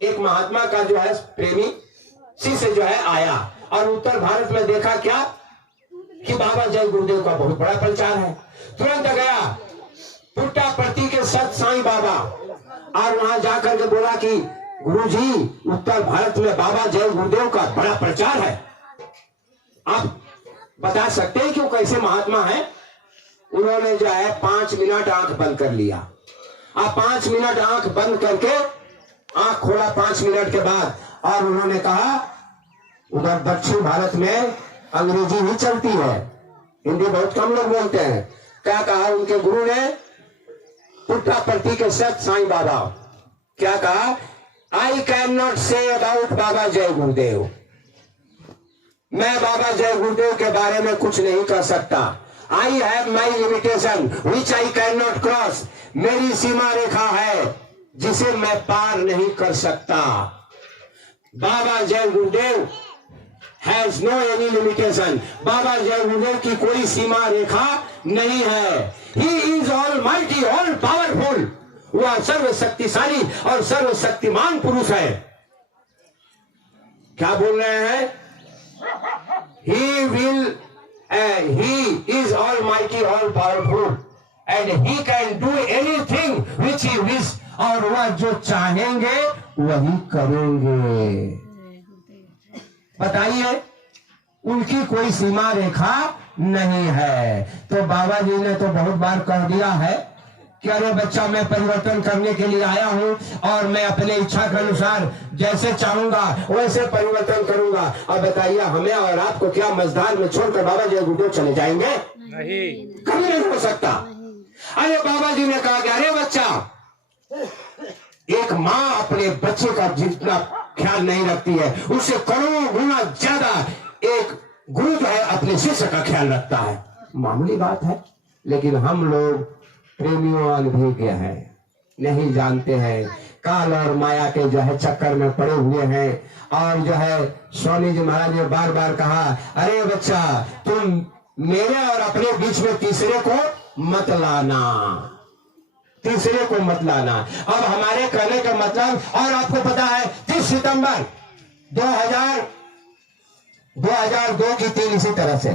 एक महात्मा का जो है प्रेमी शिष्य जो है आया और उत्तर भारत में देखा क्या कि बाबा जय गुरुदेव का बहुत बड़ा प्रचार है। तुरंत गया पुट्टापर्थी के सत साईं बाबा और वहां जाकर के बोला कि गुरुजी, उत्तर भारत में बाबा जय गुरुदेव का बड़ा प्रचार है, आप बता सकते हैं कि वो कैसे महात्मा है? उन्होंने जो है 5 मिनट आंख बंद कर लिया। आप 5 मिनट आंख बंद करके आंख खोला 5 मिनट के बाद, और उन्होंने कहा उधर दक्षिण भारत में अंग्रेजी ही चलती है, हिंदी बहुत कम लोग बोलते हैं। क्या कहा उनके गुरु ने? पुट्टापर्थी के सत साईं बाबा क्या कहा? I can not say about Baba जय गुरुदेव, मैं बाबा जय गुरुदेव के बारे में कुछ नहीं कर सकता। I have my limitation which I can not cross, मेरी सीमा रेखा है जिसे मैं पार नहीं कर सकता। बाबा जय गुरुदेव हैज नो एनी लिमिटेशन, बाबा जय गुरुदेव की कोई सीमा रेखा नहीं है। He is all mighty, all powerful, वह सर्वशक्तिशाली और सर्वशक्तिमान पुरुष है। क्या बोल रहे हैं? He is almighty, all powerful, and he can do anything which he wish, और वह जो चाहेंगे वही करेंगे। बताइए, उनकी कोई सीमा रेखा नहीं है। तो बाबा जी ने तो बहुत बार कह दिया है कि अरे बच्चा, मैं परिवर्तन करने के लिए आया हूं और मैं अपने इच्छा के अनुसार जैसे चाहूंगा वैसे परिवर्तन करूंगा। अब बताइए, हमें और आपको क्या मझधार में छोड़कर बाबा जी गुरुदेव चले जाएंगे? नहीं, कभी नहीं हो सकता। अरे बाबा जी ने कहा कि अरे बच्चा, एक माँ अपने बच्चे का जितना ख्याल नहीं रखती है, उससे करोड़ों गुना ज्यादा एक गुरु जो है अपने शिष्य का ख्याल रखता है। मामूली बात है, लेकिन हम लोग प्रेमियों अनभिज्ञ हैं, नहीं जानते हैं, काल और माया के जो है चक्कर में पड़े हुए हैं। और जो है स्वामी जी महाराज ने बार बार कहा, अरे बच्चा, तुम मेरे और अपने बीच में तीसरे को मत लाना, तीसरे को मत लाना। अब हमारे कहने का मतलब, और आपको पता है 30 सितंबर 2002 की 3 इसी तरह से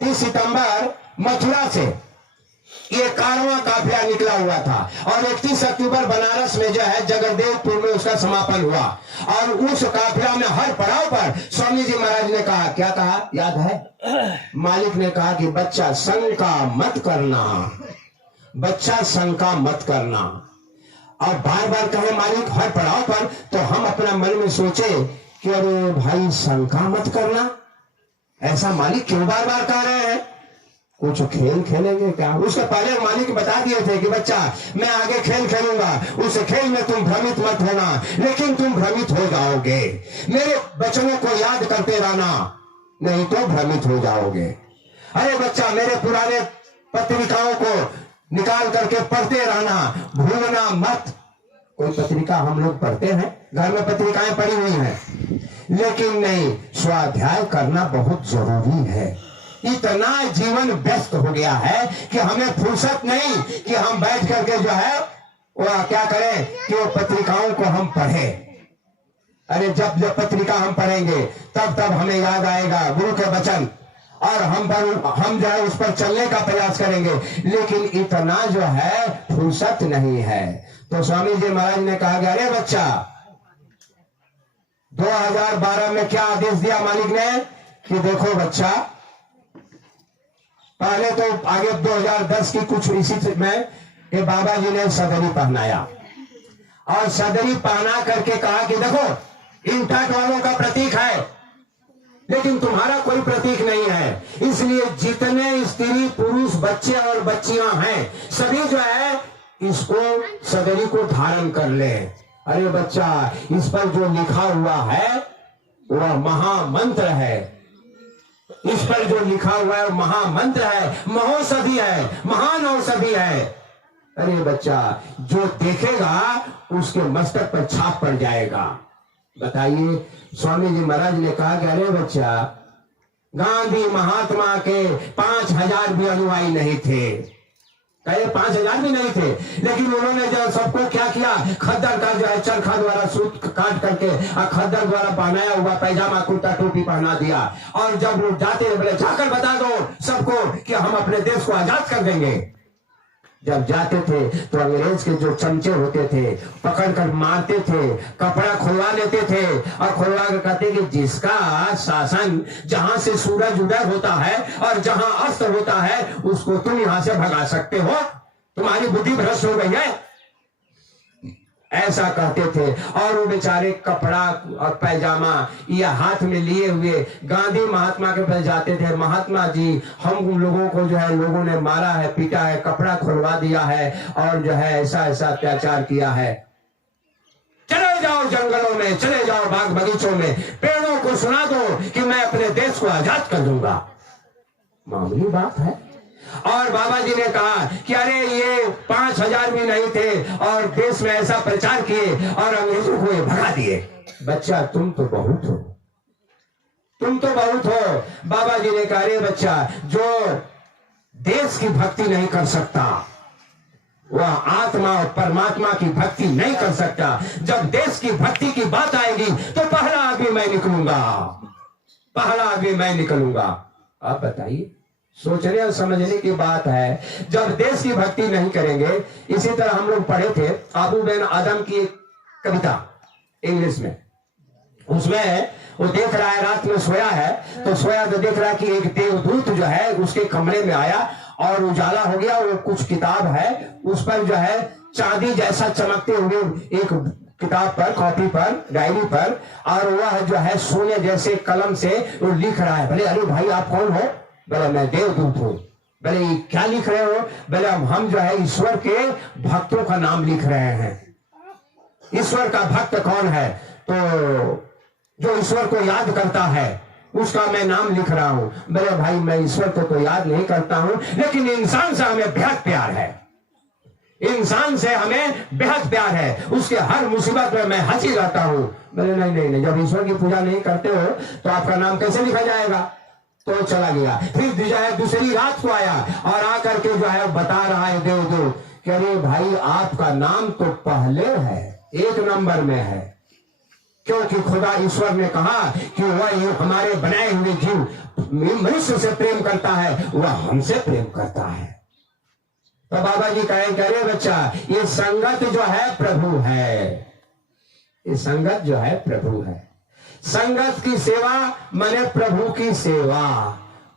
30 सितंबर मथुरा से ये कारवां काफिला निकला हुआ था और 31 अक्टूबर बनारस में जो है जगदेवपुर में उसका समापन हुआ। और उस काफिला में हर पड़ाव पर स्वामी जी महाराज ने कहा, क्या कहा याद है? मालिक ने कहा कि बच्चा शंका मत करना, बच्चा शंका मत करना। और बार बार कहे मालिक हर पड़ाव पर, तो हम अपना मन में सोचे कि अरे भाई शंका मत करना, ऐसा मालिक क्यों बार बार कह रहे हैं? कुछ खेल खेलेंगे क्या? उससे पहले मालिक बता दिए थे कि बच्चा, मैं आगे खेल खेलूंगा, उस खेल में तुम भ्रमित मत होना, लेकिन तुम भ्रमित हो जाओगे। मेरे वचनों को याद करते रहना, नहीं तो भ्रमित हो जाओगे। अरे बच्चा, मेरे पुराने पत्रिकाओं को निकाल करके पढ़ते रहना, भूलना मत। कोई पत्रिका हम लोग पढ़ते हैं, घर में पत्रिकाएं पड़ी हुई हैं, लेकिन नहीं, स्वाध्याय करना बहुत जरूरी है। इतना जीवन व्यस्त हो गया है कि हमें फुर्सत नहीं कि हम बैठ करके जो है वह क्या करें कि वो पत्रिकाओं को हम पढ़े। अरे जब जब पत्रिका हम पढ़ेंगे तब तब हमें याद आएगा गुरु के वचन, और हम जो है उस पर चलने का प्रयास करेंगे। लेकिन इतना जो है फुर्सत नहीं है। तो स्वामी जी महाराज ने कहा कि अरे बच्चा, 2012 में क्या आदेश दिया मालिक ने कि देखो बच्चा, पहले तो आगे 2010 की कुछ इसी में कि बाबा जी ने सदरी पहनाया, और सदरी पहना करके कहा कि देखो इन तट वालों का प्रतीक है, लेकिन तुम्हारा कोई प्रतीक नहीं है, इसलिए जितने स्त्री पुरुष बच्चे और बच्चियां हैं सभी जो है इसको सदरी को धारण कर ले। अरे बच्चा, इस पर जो लिखा हुआ है वह महामंत्र है, इस पर जो लिखा हुआ है महामंत्र है, महौषधि है, महान औषधि है। अरे बच्चा, जो देखेगा उसके मस्तक पर छाप पड़ जाएगा। बताइए, स्वामी जी महाराज ने कहा कि अरे बच्चा, गांधी महात्मा के 5000 भी अनुयायी नहीं थे, कहे 5000 भी नहीं थे, लेकिन उन्होंने जो सबको क्या किया, खद्दर का जो है चरखा द्वारा सूत काट करके खद्दर द्वारा पहनाया हुआ पैजामा कुर्ता टोपी पहना दिया, और जब लोग जाते बोले जाकर बता दो सबको कि हम अपने देश को आजाद कर देंगे। जब जाते थे तो अंग्रेज के जो चमचे होते थे पकड़ कर मारते थे, कपड़ा खुलवा लेते थे, और खुलवा कर कहते कि जिसका शासन जहां से सूरज उदय होता है और जहां अस्त होता है उसको तुम यहां से भगा सकते हो, तुम्हारी बुद्धि भ्रष्ट हो गई है, ऐसा कहते थे। और वो बेचारे कपड़ा और पैजामा ये हाथ में लिए हुए गांधी महात्मा के पास जाते थे, महात्मा जी हम लोगों को जो है लोगों ने मारा है, पीटा है, कपड़ा खुलवा दिया है, और जो है ऐसा ऐसा अत्याचार किया है, चले जाओ जंगलों में, चले जाओ बाग बगीचों में, पेड़ों को सुना दो कि मैं अपने देश को आजाद कर दूंगा। मामूली बात है। और बाबा जी ने कहा कि अरे ये 5000 भी नहीं थे, और देश में ऐसा प्रचार किए और अंग्रेजों को ये भगा दिए। बच्चा, तुम तो बहुत हो, तुम तो बहुत हो। बाबा जी ने कहा अरे बच्चा, जो देश की भक्ति नहीं कर सकता वह आत्मा और परमात्मा की भक्ति नहीं कर सकता। जब देश की भक्ति की बात आएगी तो पहला आदमी मैं निकलूंगा, पहला आदमी मैं निकलूंगा। आप बताइए, सोचने और समझने की बात है। जब देश की भक्ति नहीं करेंगे, इसी तरह हम लोग पढ़े थे आबू बिन आदम की एक कविता इंग्लिश में, उसमें वो देख रहा है, रात में सोया है, तो सोया तो देख रहा है कि एक देवदूत जो है उसके कमरे में आया और उजाला हो गया। वो कुछ किताब है, उस पर जो है चांदी जैसा चमकते हुए एक किताब पर, कॉपी पर, डायरी पर, और वह जो है सोने जैसे कलम से वो लिख रहा है। बोले अरे भाई आप कौन हो? बोले मैं देवदूत हूँ। बोले क्या लिख रहे हो? बोले हम जो है ईश्वर के भक्तों का नाम लिख रहे हैं। ईश्वर का भक्त कौन है? तो जो ईश्वर को याद करता है उसका मैं नाम लिख रहा हूं। बोले भाई मैं ईश्वर को तो याद नहीं करता हूं, लेकिन इंसान से हमें बेहद प्यार है, इंसान से हमें बेहद प्यार है, उसके हर मुसीबत में मैं हंसी रहता हूं। बोले नहीं नहीं नहीं, जब ईश्वर की पूजा नहीं करते हो तो आपका नाम कैसे लिखा जाएगा? तो चला गया। फिर जो है दूसरी रात को आया और आकर के जो है बता रहा है देवदूत कि अरे भाई आपका नाम तो पहले है, 1 नंबर में है, क्योंकि खुदा ईश्वर ने कहा कि वह हमारे बनाए हुए जीव मनुष्य से प्रेम करता है, वह हमसे प्रेम करता है। तो बाबा जी कहे कि अरे बच्चा, ये संगत जो है प्रभु है, ये संगत जो है प्रभु है। संगत की सेवा माने प्रभु की सेवा।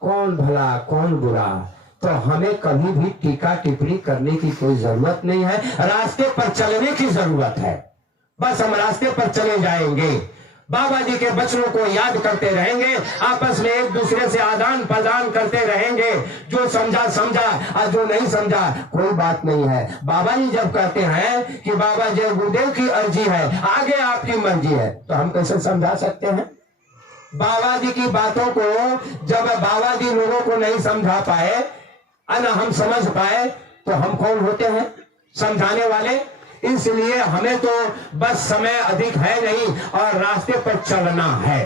कौन भला कौन बुरा, तो हमें कभी भी टीका टिप्पणी करने की कोई जरूरत नहीं है, रास्ते पर चलने की जरूरत है। बस हम रास्ते पर चले जाएंगे, बाबा जी के वचनों को याद करते रहेंगे, आपस में एक दूसरे से आदान प्रदान करते रहेंगे। जो समझा समझा और जो नहीं समझा कोई बात नहीं है। बाबा जी जब कहते हैं कि बाबा जी गुरुदेव की अर्जी है, आगे आपकी मर्जी है, तो हम कैसे समझा सकते हैं? बाबा जी की बातों को जब बाबा जी लोगों को नहीं समझा पाए और हम समझ पाए, तो हम कौन होते हैं समझाने वाले? इसलिए हमें तो बस समय अधिक है नहीं और रास्ते पर चलना है।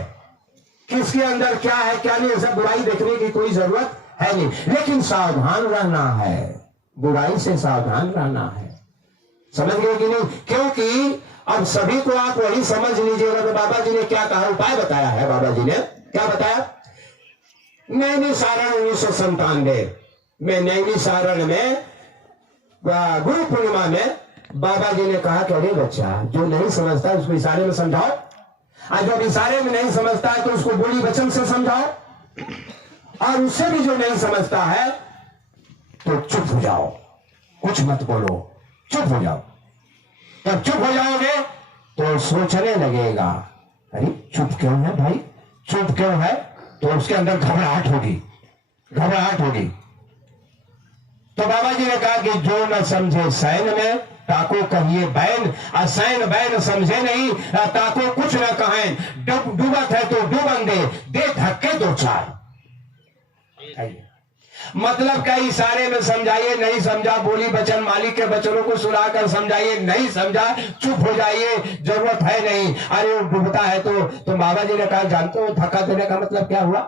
किसके अंदर क्या है क्या नहीं, सब बुराई देखने की कोई जरूरत है नहीं, लेकिन सावधान रहना है, बुराई से सावधान रहना है। समझ गए कि नहीं? क्योंकि अब सभी को आप वही समझ लीजिएगा। तो बाबा जी ने क्या कहा, उपाय बताया है। बाबा जी ने क्या बताया, नैनी सारण 1997 में नैनी सारण में गुरु पूर्णिमा में बाबा जी ने कहा कि अरे बच्चा, जो नहीं समझता उसको इशारे में समझाओ, और जब इशारे में नहीं समझता है तो उसको बोली वचन से समझाओ, और उससे भी जो नहीं समझता है तो चुप हो जाओ, कुछ मत बोलो, चुप हो जाओ। जब चुप हो जाओगे तो सोचने लगेगा, अरे चुप क्यों है भाई, चुप क्यों है, तो उसके अंदर घबराहट होगी, घबराहट होगी। तो बाबा जी ने कहा कि जो न समझे सैन में ताको कहिए बैन, असैन बैन समझे नहीं ताको कुछ न कहें, डूबत है तो डूबन दे धक्के दो चार। मतलब क्या, इशारे में समझाइए, नहीं समझा बोली वचन मालिक के वचनों को सुनाकर समझाइए, नहीं समझा चुप हो जाइए, जरूरत है नहीं। अरे वो डूबता है तो बाबा जी ने कहा, जानते हो धक्का देने का मतलब क्या हुआ,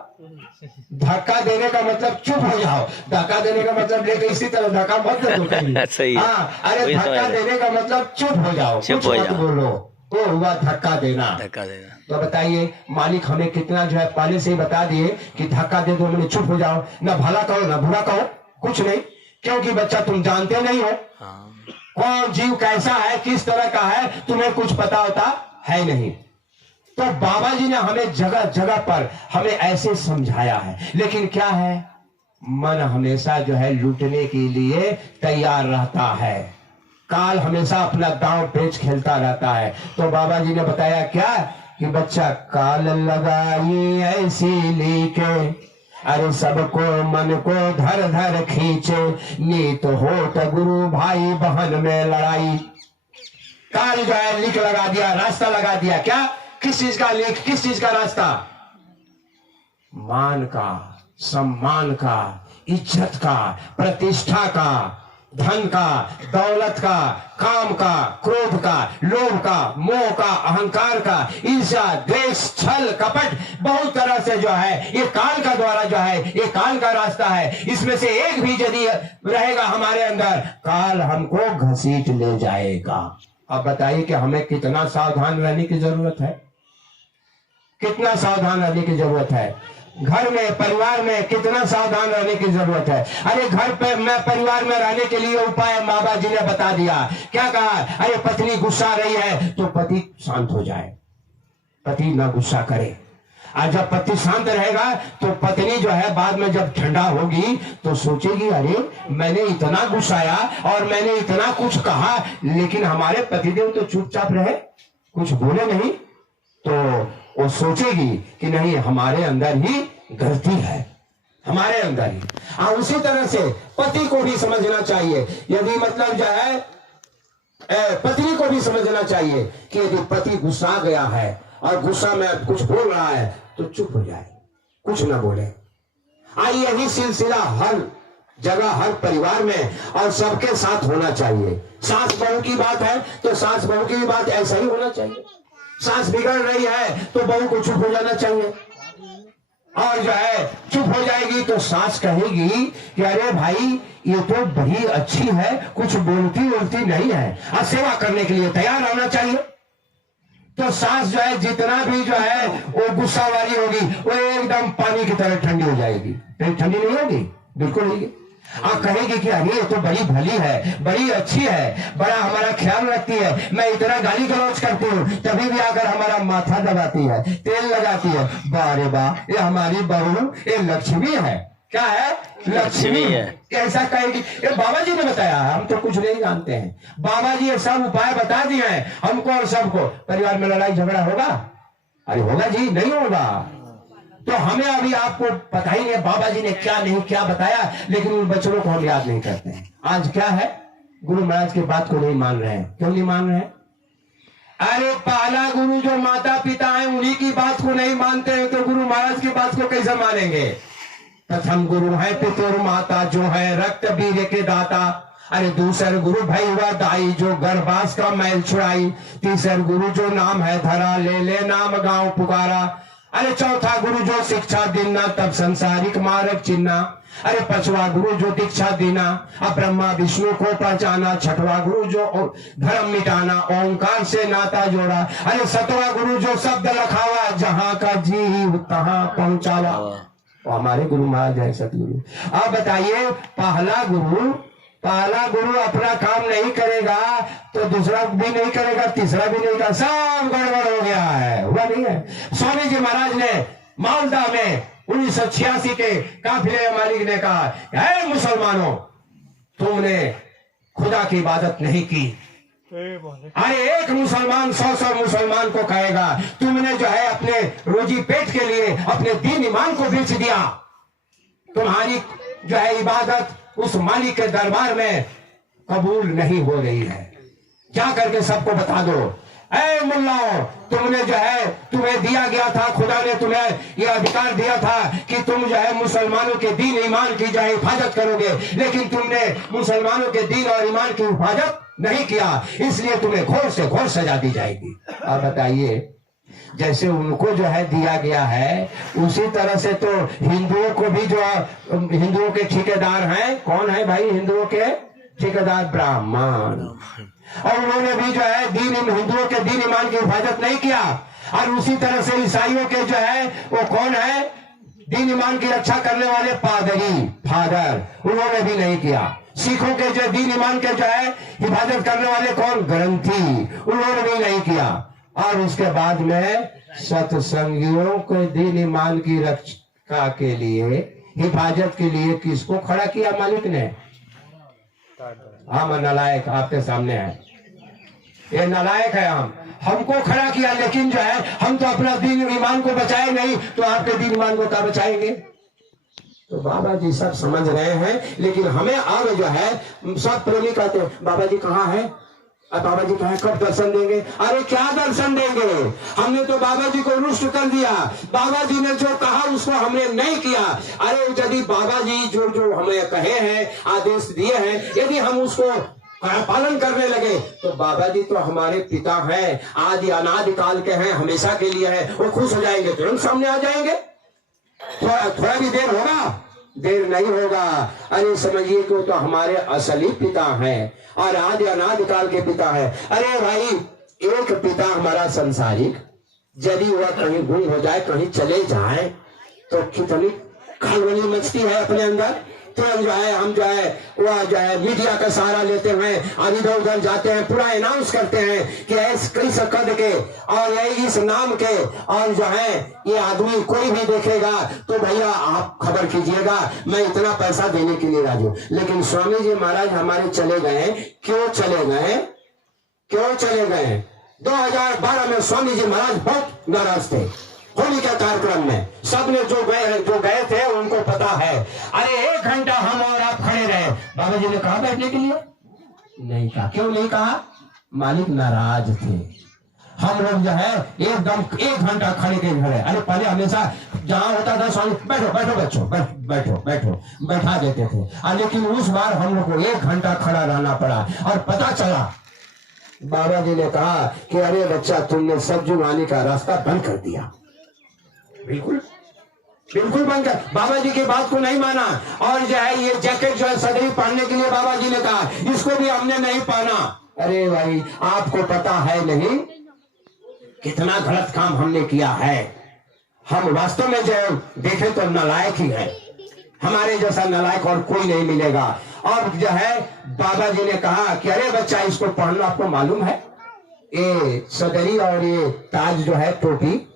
धक्का देने का मतलब चुप हो जाओ, धक्का देने का मतलब लेके इसी तरह धक्का मत दो। सही है। हाँ, अरे धक्का देने का मतलब चुप हो जाओ, चुप हो जाओ, बोलो, तो हुआ धक्का देना। धक्का देना। तो बताइए मालिक हमें कितना जो है पहले से ही बता दिए कि धक्का दे दो, मैंने चुप हो जाओ, ना भला कहो ना बुरा कहो, कुछ नहीं, क्योंकि बच्चा तुम जानते नहीं हो कौन जीव कैसा है, किस तरह का है, तुम्हें कुछ पता होता है नहीं। तो बाबा जी ने हमें जगह जगह पर हमें ऐसे समझाया है, लेकिन क्या है, मन हमेशा जो है लूटने के लिए तैयार रहता है, काल हमेशा अपना दांव पेच खेलता रहता है। तो बाबा जी ने बताया क्या कि बच्चा काल लगाई ऐसी लेके, अरे सबको मन को धर धर खींचे, नीत हो तो गुरु भाई बहन में लड़ाई। काल जो है लिख लगा दिया, रास्ता लगा दिया, क्या, किस चीज का लिख, किस चीज का रास्ता, मान का, सम्मान का, इज्जत का, प्रतिष्ठा का, धन का, दौलत का, काम का, क्रोध का, लोभ का, मोह का, अहंकार का, ईर्ष्या, द्वेष, छल, कपट, बहुत तरह से जो है ये काल का द्वारा जो है, ये काल का रास्ता है। इसमें से एक भी यदि रहेगा हमारे अंदर, काल हमको घसीट ले जाएगा। अब बताइए कि हमें कितना सावधान रहने की जरूरत है, कितना सावधान रहने की जरूरत है, घर में परिवार में कितना सावधान रहने की जरूरत है। अरे घर पे मैं परिवार में रहने के लिए उपाय बाबा जी ने बता दिया, क्या कहा, अरे पत्नी गुस्सा रही है तो पति शांत हो जाए, पति ना गुस्सा करे, और जब पति शांत रहेगा तो पत्नी जो है बाद में जब ठंडा होगी तो सोचेगी, अरे मैंने इतना गुस्साया और मैंने इतना कुछ कहा, लेकिन हमारे पतिदेव तो चुपचाप रहे, कुछ बोले नहीं, तो वो सोचेगी कि नहीं हमारे अंदर ही गलती है, हमारे अंदर ही। और उसी तरह से पति को भी समझना चाहिए, यदि मतलब जो है पत्नी को भी समझना चाहिए कि यदि पति गुस्सा गया है और गुस्सा में कुछ बोल रहा है तो चुप हो जाए, कुछ ना बोले। यही सिलसिला हर जगह, हर परिवार में और सबके साथ होना चाहिए। सास बहू की बात है तो सास बहू की भी बात ऐसा ही होना चाहिए। सास बिगड़ रही है तो बहू को चुप हो जाना चाहिए, और जो है चुप हो जाएगी तो सास कहेगी कि अरे भाई ये तो बड़ी अच्छी है, कुछ बोलती बोलती नहीं है, और सेवा करने के लिए तैयार रहना चाहिए। तो सास जो है जितना भी जो है वो गुस्सा वाली होगी वो एकदम पानी की तरह ठंडी हो जाएगी, ठंडी नहीं होगी, बिल्कुल नहीं। कहेगी कि अरे ये तो बड़ी भली है, बड़ी अच्छी है, बड़ा हमारा ख्याल रखती है, मैं इतना गाली गलौज करती हूँ तभी भी आकर हमारा माथा दबाती है, तेल लगाती है, बारे वाह ये हमारी बहू ये लक्ष्मी है। क्या है, लक्ष्मी है, कैसा कहेगी। ये बाबा जी ने बताया, हम तो कुछ नहीं जानते हैं, बाबा जी ये सब उपाय बता दिए हैं हमको और सबको। परिवार में लड़ाई झगड़ा होगा, अरे होगा जी, नहीं होगा, तो हमें अभी आपको पता ही नहीं बाबा जी ने क्या नहीं क्या बताया, लेकिन उन बच्चों को हम याद नहीं करते हैं। आज क्या है, गुरु महाराज की बात को नहीं मान रहे हैं। क्यों नहीं मान रहे हैं? अरे पहला गुरु जो माता पिता हैं उन्हीं की बात को नहीं मानते हैं तो गुरु महाराज की बात को कैसे मानेंगे। प्रथम गुरु है पितुर माता जो है रक्त बीज के दाता। अरे दूसरे गुरु भाई हुआ दाई जो गर्भास का मैल छुड़ाई। तीसरे गुरु जो नाम है धरा ले ले नाम गांव पुकारा। अरे चौथा गुरु जो शिक्षा देना तब संसारिक मार्ग चिन्ना। अरे पांचवा गुरु जो दीक्षा देना अब ब्रह्मा विष्णु को पहचाना। छठवा गुरु जो धर्म मिटाना ओंकार से नाता जोड़ा। अरे सातवां गुरु जो शब्द लखावा जहां का जी तहां पहुंचावा। तो हमारे गुरु महाराज है सतगुरु। अब बताइए पहला गुरु अपना काम नहीं करेगा तो दूसरा भी नहीं करेगा, तीसरा भी नहीं करेगा, सब गड़बड़ हो गया है। हुआ नहीं है। स्वामी जी महाराज ने मालदा में 1986 के काफिले मालिक ने कहा, है मुसलमानों तुमने खुदा की इबादत नहीं की। अरे एक मुसलमान 100 मुसलमान को कहेगा तुमने जो है अपने रोजी पेट के लिए अपने दीन ईमान को बेच दिया। तुम्हारी जो है इबादत उस मालिक के दरबार में कबूल नहीं हो रही है। जा करके सबको बता दो, ऐ मुल्लाओं तुमने जो है तुम्हें दिया गया था, खुदा ने तुम्हें यह अधिकार दिया था कि तुम जो है मुसलमानों के दीन ईमान की जो है हिफाजत करोगे, लेकिन तुमने मुसलमानों के दीन और ईमान की हिफाजत नहीं किया, इसलिए तुम्हें घोर से घोर सजा दी जाएगी। अब बताइए जैसे उनको जो है दिया गया है उसी तरह से तो हिंदुओं को भी जो हिंदुओं के ठेकेदार हैं, कौन है भाई हिंदुओं के ठेकेदार? ब्राह्मण। और उन्होंने भी जो है हिंदुओं के दीन ईमान की हिफाजत नहीं किया। और उसी तरह से ईसाइयों के जो है वो कौन है दीन ईमान की रक्षा करने वाले? पादरी, फादर, उन्होंने भी नहीं किया। सिखों के जो दीन ईमान के जो है हिफाजत करने वाले कौन? ग्रंथी, उन्होंने भी नहीं किया। और उसके बाद में सत्संगियों के दीन ईमान की रक्षा के लिए हिफाजत के लिए किसको खड़ा किया मालिक ने? हम नलायक आपके सामने है, ये नलायक है। हमको खड़ा किया, लेकिन जो है हम तो अपना दीन ईमान को बचाए नहीं, तो आपके दीन ईमान को क्या बचाएंगे? तो बाबा जी सब समझ रहे हैं, लेकिन हमें अब जो है सब प्रेमी कहते हैं बाबा जी कहाँ है, अब बाबा जी कहें कब दर्शन देंगे? अरे क्या दर्शन देंगे? हमने तो बाबा जी को रुष्ट कर दिया। बाबा जी ने जो कहा उसको हमने नहीं किया। अरे यदि बाबा जी जो हमें कहे हैं, आदेश दिए हैं, यदि हम उसको पालन करने लगे तो बाबा जी तो हमारे पिता हैं, आदि अनादि काल के हैं, हमेशा के लिए हैं। वो खुश हो जाएंगे, तुरंत सामने आ जाएंगे। थोड़ा भी देर होगा? देर नहीं होगा। अरे समझिए कि तो हमारे असली पिता हैं और आदि अनादि काल के पिता हैं। अरे भाई एक पिता हमारा संसारिक, यदि वह कहीं गुम हो जाए, कहीं चले जाए तो कितनी खलबली मचती है अपने अंदर। तुरंत जो है हम जो है वह जो है मीडिया का सहारा लेते हैं और इधर उधर जाते हैं, पूरा अनाउंस करते हैं कि इस कद के और इस नाम के और जो है ये आदमी कोई भी देखेगा तो भैया आप खबर कीजिएगा, मैं इतना पैसा देने के लिए राजी हूं। लेकिन स्वामी जी महाराज हमारे चले गए। क्यों चले गए? 2012 में स्वामी जी महाराज बहुत नाराज थे होली के कार्यक्रम में। सबने जो गए थे उनको पता है। अरे 1 घंटा हम और आप खड़े रहे। बाबा जी ने कहा बैठने के लिए? नहीं कहा। क्यों नहीं कहा? मालिक नाराज थे। हम लोग जो है एकदम 1 घंटा खड़े के खड़े। अरे पहले हमेशा जहां होता था स्वामी बैठो बैठो बच्चों बैठो बैठा देते थे, लेकिन उस बार हम लोग को 1 घंटा खड़ा रहना पड़ा। और पता चला बाबा जी ने कहा कि अरे बच्चा तुमने सब्जी आने का रास्ता बंद कर दिया। बिल्कुल बंद कर। बाबा जी की बात को नहीं माना। और जो है ये जैकेट जो है सदरी पहनने के लिए बाबा जी ने कहा, इसको भी हमने नहीं पहना। अरे भाई आपको पता है नहीं कितना गलत काम हमने किया है। हम वास्तव में जो देखें तो नालायक ही है। हमारे जैसा नालायक और कोई नहीं मिलेगा। और जो है बाबा जी ने कहा कि अरे बच्चा इसको पहनना, आपको मालूम है ये सदरी और ये ताज जो है टोपी,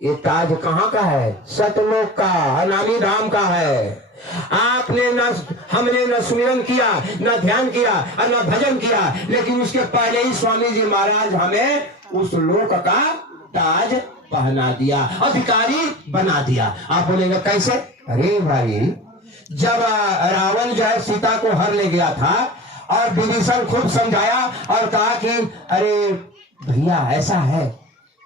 ये ताज कहाँ का है? सतलोक का, अनामी धाम का है। आपने हमने न सुमिरन किया, न ध्यान किया और न भजन किया, लेकिन उसके पहले ही स्वामी जी महाराज हमें उस लोक का ताज पहना दिया, अधिकारी बना दिया। आप बोलेंगे कैसे? अरे भाई जब रावण जो है सीता को हर ले गया था और विभीषण खूब समझाया और कहा कि अरे भैया ऐसा है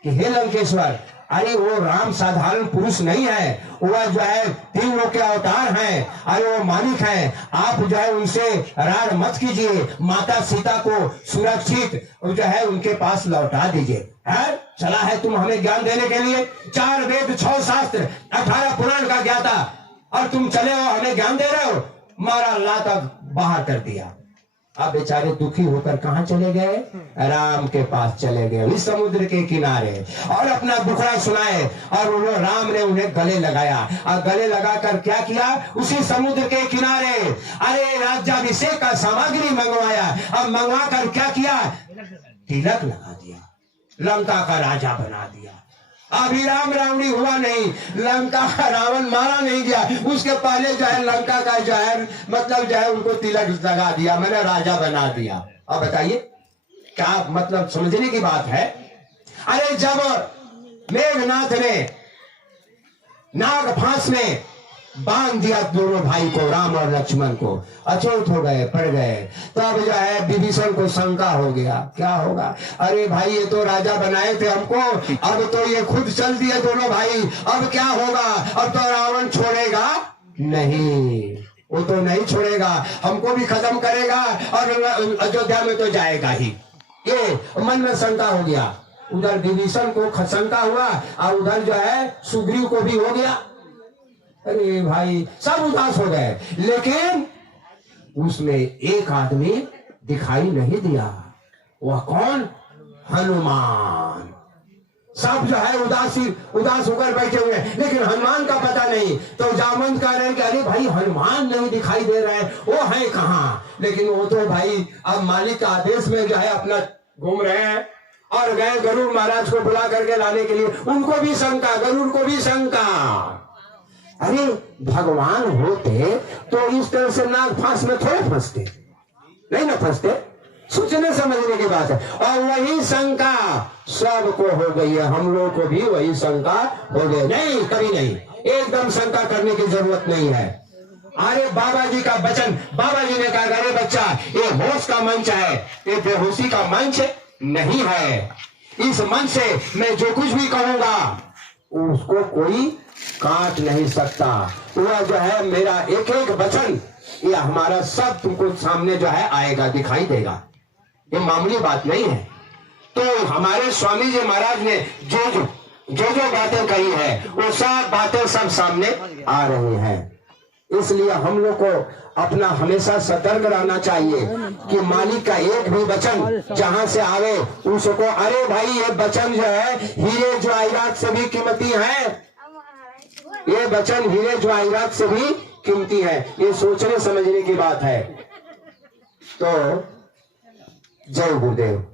कि हे लंकेश्वर अरे वो राम साधारण पुरुष नहीं है, वह जो है 3 लोग के अवतार हैं। अरे वो मालिक हैं। आप जो है उनसे राग मत कीजिए, माता सीता को सुरक्षित जो है उनके पास लौटा दीजिए। है चला है तुम हमें ज्ञान देने के लिए, 4 वेद 6 शास्त्र 18 पुराण का ज्ञाता, और तुम चले हो हमें ज्ञान दे रहे हो। मारा लाता बाहर कर दिया। अब बेचारे दुखी होकर कहां चले गए? राम के पास चले गए, इस समुद्र के किनारे, और अपना दुखड़ा सुनाए। और उन्होंने राम ने उन्हें गले लगाया, और गले लगाकर क्या किया? उसी समुद्र के किनारे अरे राज्याभिषेक का सामग्री मंगवाया। अब मंगवा कर क्या किया? तिलक लगा दिया, लंका का राजा बना दिया। अभी राम रावणी हुआ नहीं, लंका का रावण मारा नहीं गया, उसके पहले जो है लंका का जो है मतलब जो है उनको तिलक लगा दिया, मैंने राजा बना दिया। अब बताइए क्या मतलब समझने की बात है। अरे जब मेघनाथ ने नाग फांस में बांध दिया दोनों भाई को, राम और लक्ष्मण को, अचेत हो गए, पड़ गए, तब जो है विभीषण को शंका हो गया, क्या होगा? अरे भाई ये तो राजा बनाए थे हमको, अब तो ये खुद चल दिए दोनों भाई, अब क्या होगा? अब तो रावण छोड़ेगा नहीं, वो तो नहीं छोड़ेगा, हमको भी खत्म करेगा और अयोध्या में तो जाएगा ही। ये मन में शंका हो गया। उधर विभीषण को शंका हुआ और उधर जो है सुग्रीव को भी हो गया। अरे भाई सब उदास हो गए, लेकिन उसमें एक आदमी दिखाई नहीं दिया। वह कौन? हनुमान। सब जो है उदास होकर बैठे हुए, लेकिन हनुमान का पता नहीं। तो जामवंत कह रहे हैं कि अरे भाई हनुमान नहीं दिखाई दे रहे हैं, वो है कहाँ? लेकिन वो तो भाई अब मालिक का आदेश में जो है अपना घूम रहे हैं। और गए गरुड़ महाराज को बुला करके लाने के लिए, उनको भी शंका, गरुड़ को भी शंका। अरे भगवान होते तो इस तरह से नाग फांस में थोड़े फंसते, नहीं ना फंसते। सोचने समझने की बात है। और वही शंका सबको हो गई है, हम लोगों को भी वही शंका हो गई। नहीं, कभी नहीं, एकदम शंका करने की जरूरत नहीं है। अरे बाबा जी का वचन, बाबा जी ने कहा अरे बच्चा ये होश का मंच है, ये बेहोशी का मंच नहीं है। इस मंच से मैं जो कुछ भी कहूंगा उसको कोई काट नहीं सकता। वह जो है मेरा एक एक वचन, ये हमारा सब तुमको सामने जो है आएगा, दिखाई देगा। ये मामूली बात नहीं है। तो हमारे स्वामी जी महाराज ने जो बातें कही है वो सब बातें सब सामने आ रही हैं। इसलिए हम लोग को अपना हमेशा सतर्क रहना चाहिए कि मालिक का एक भी वचन जहां से आवे उसको, अरे भाई ये वचन जो है हीरे जवाहरात से भी कीमती है, ये वचन हीरे जवाहरात से भी कीमती है। ये सोचने समझने की बात है। तो जय गुरुदेव।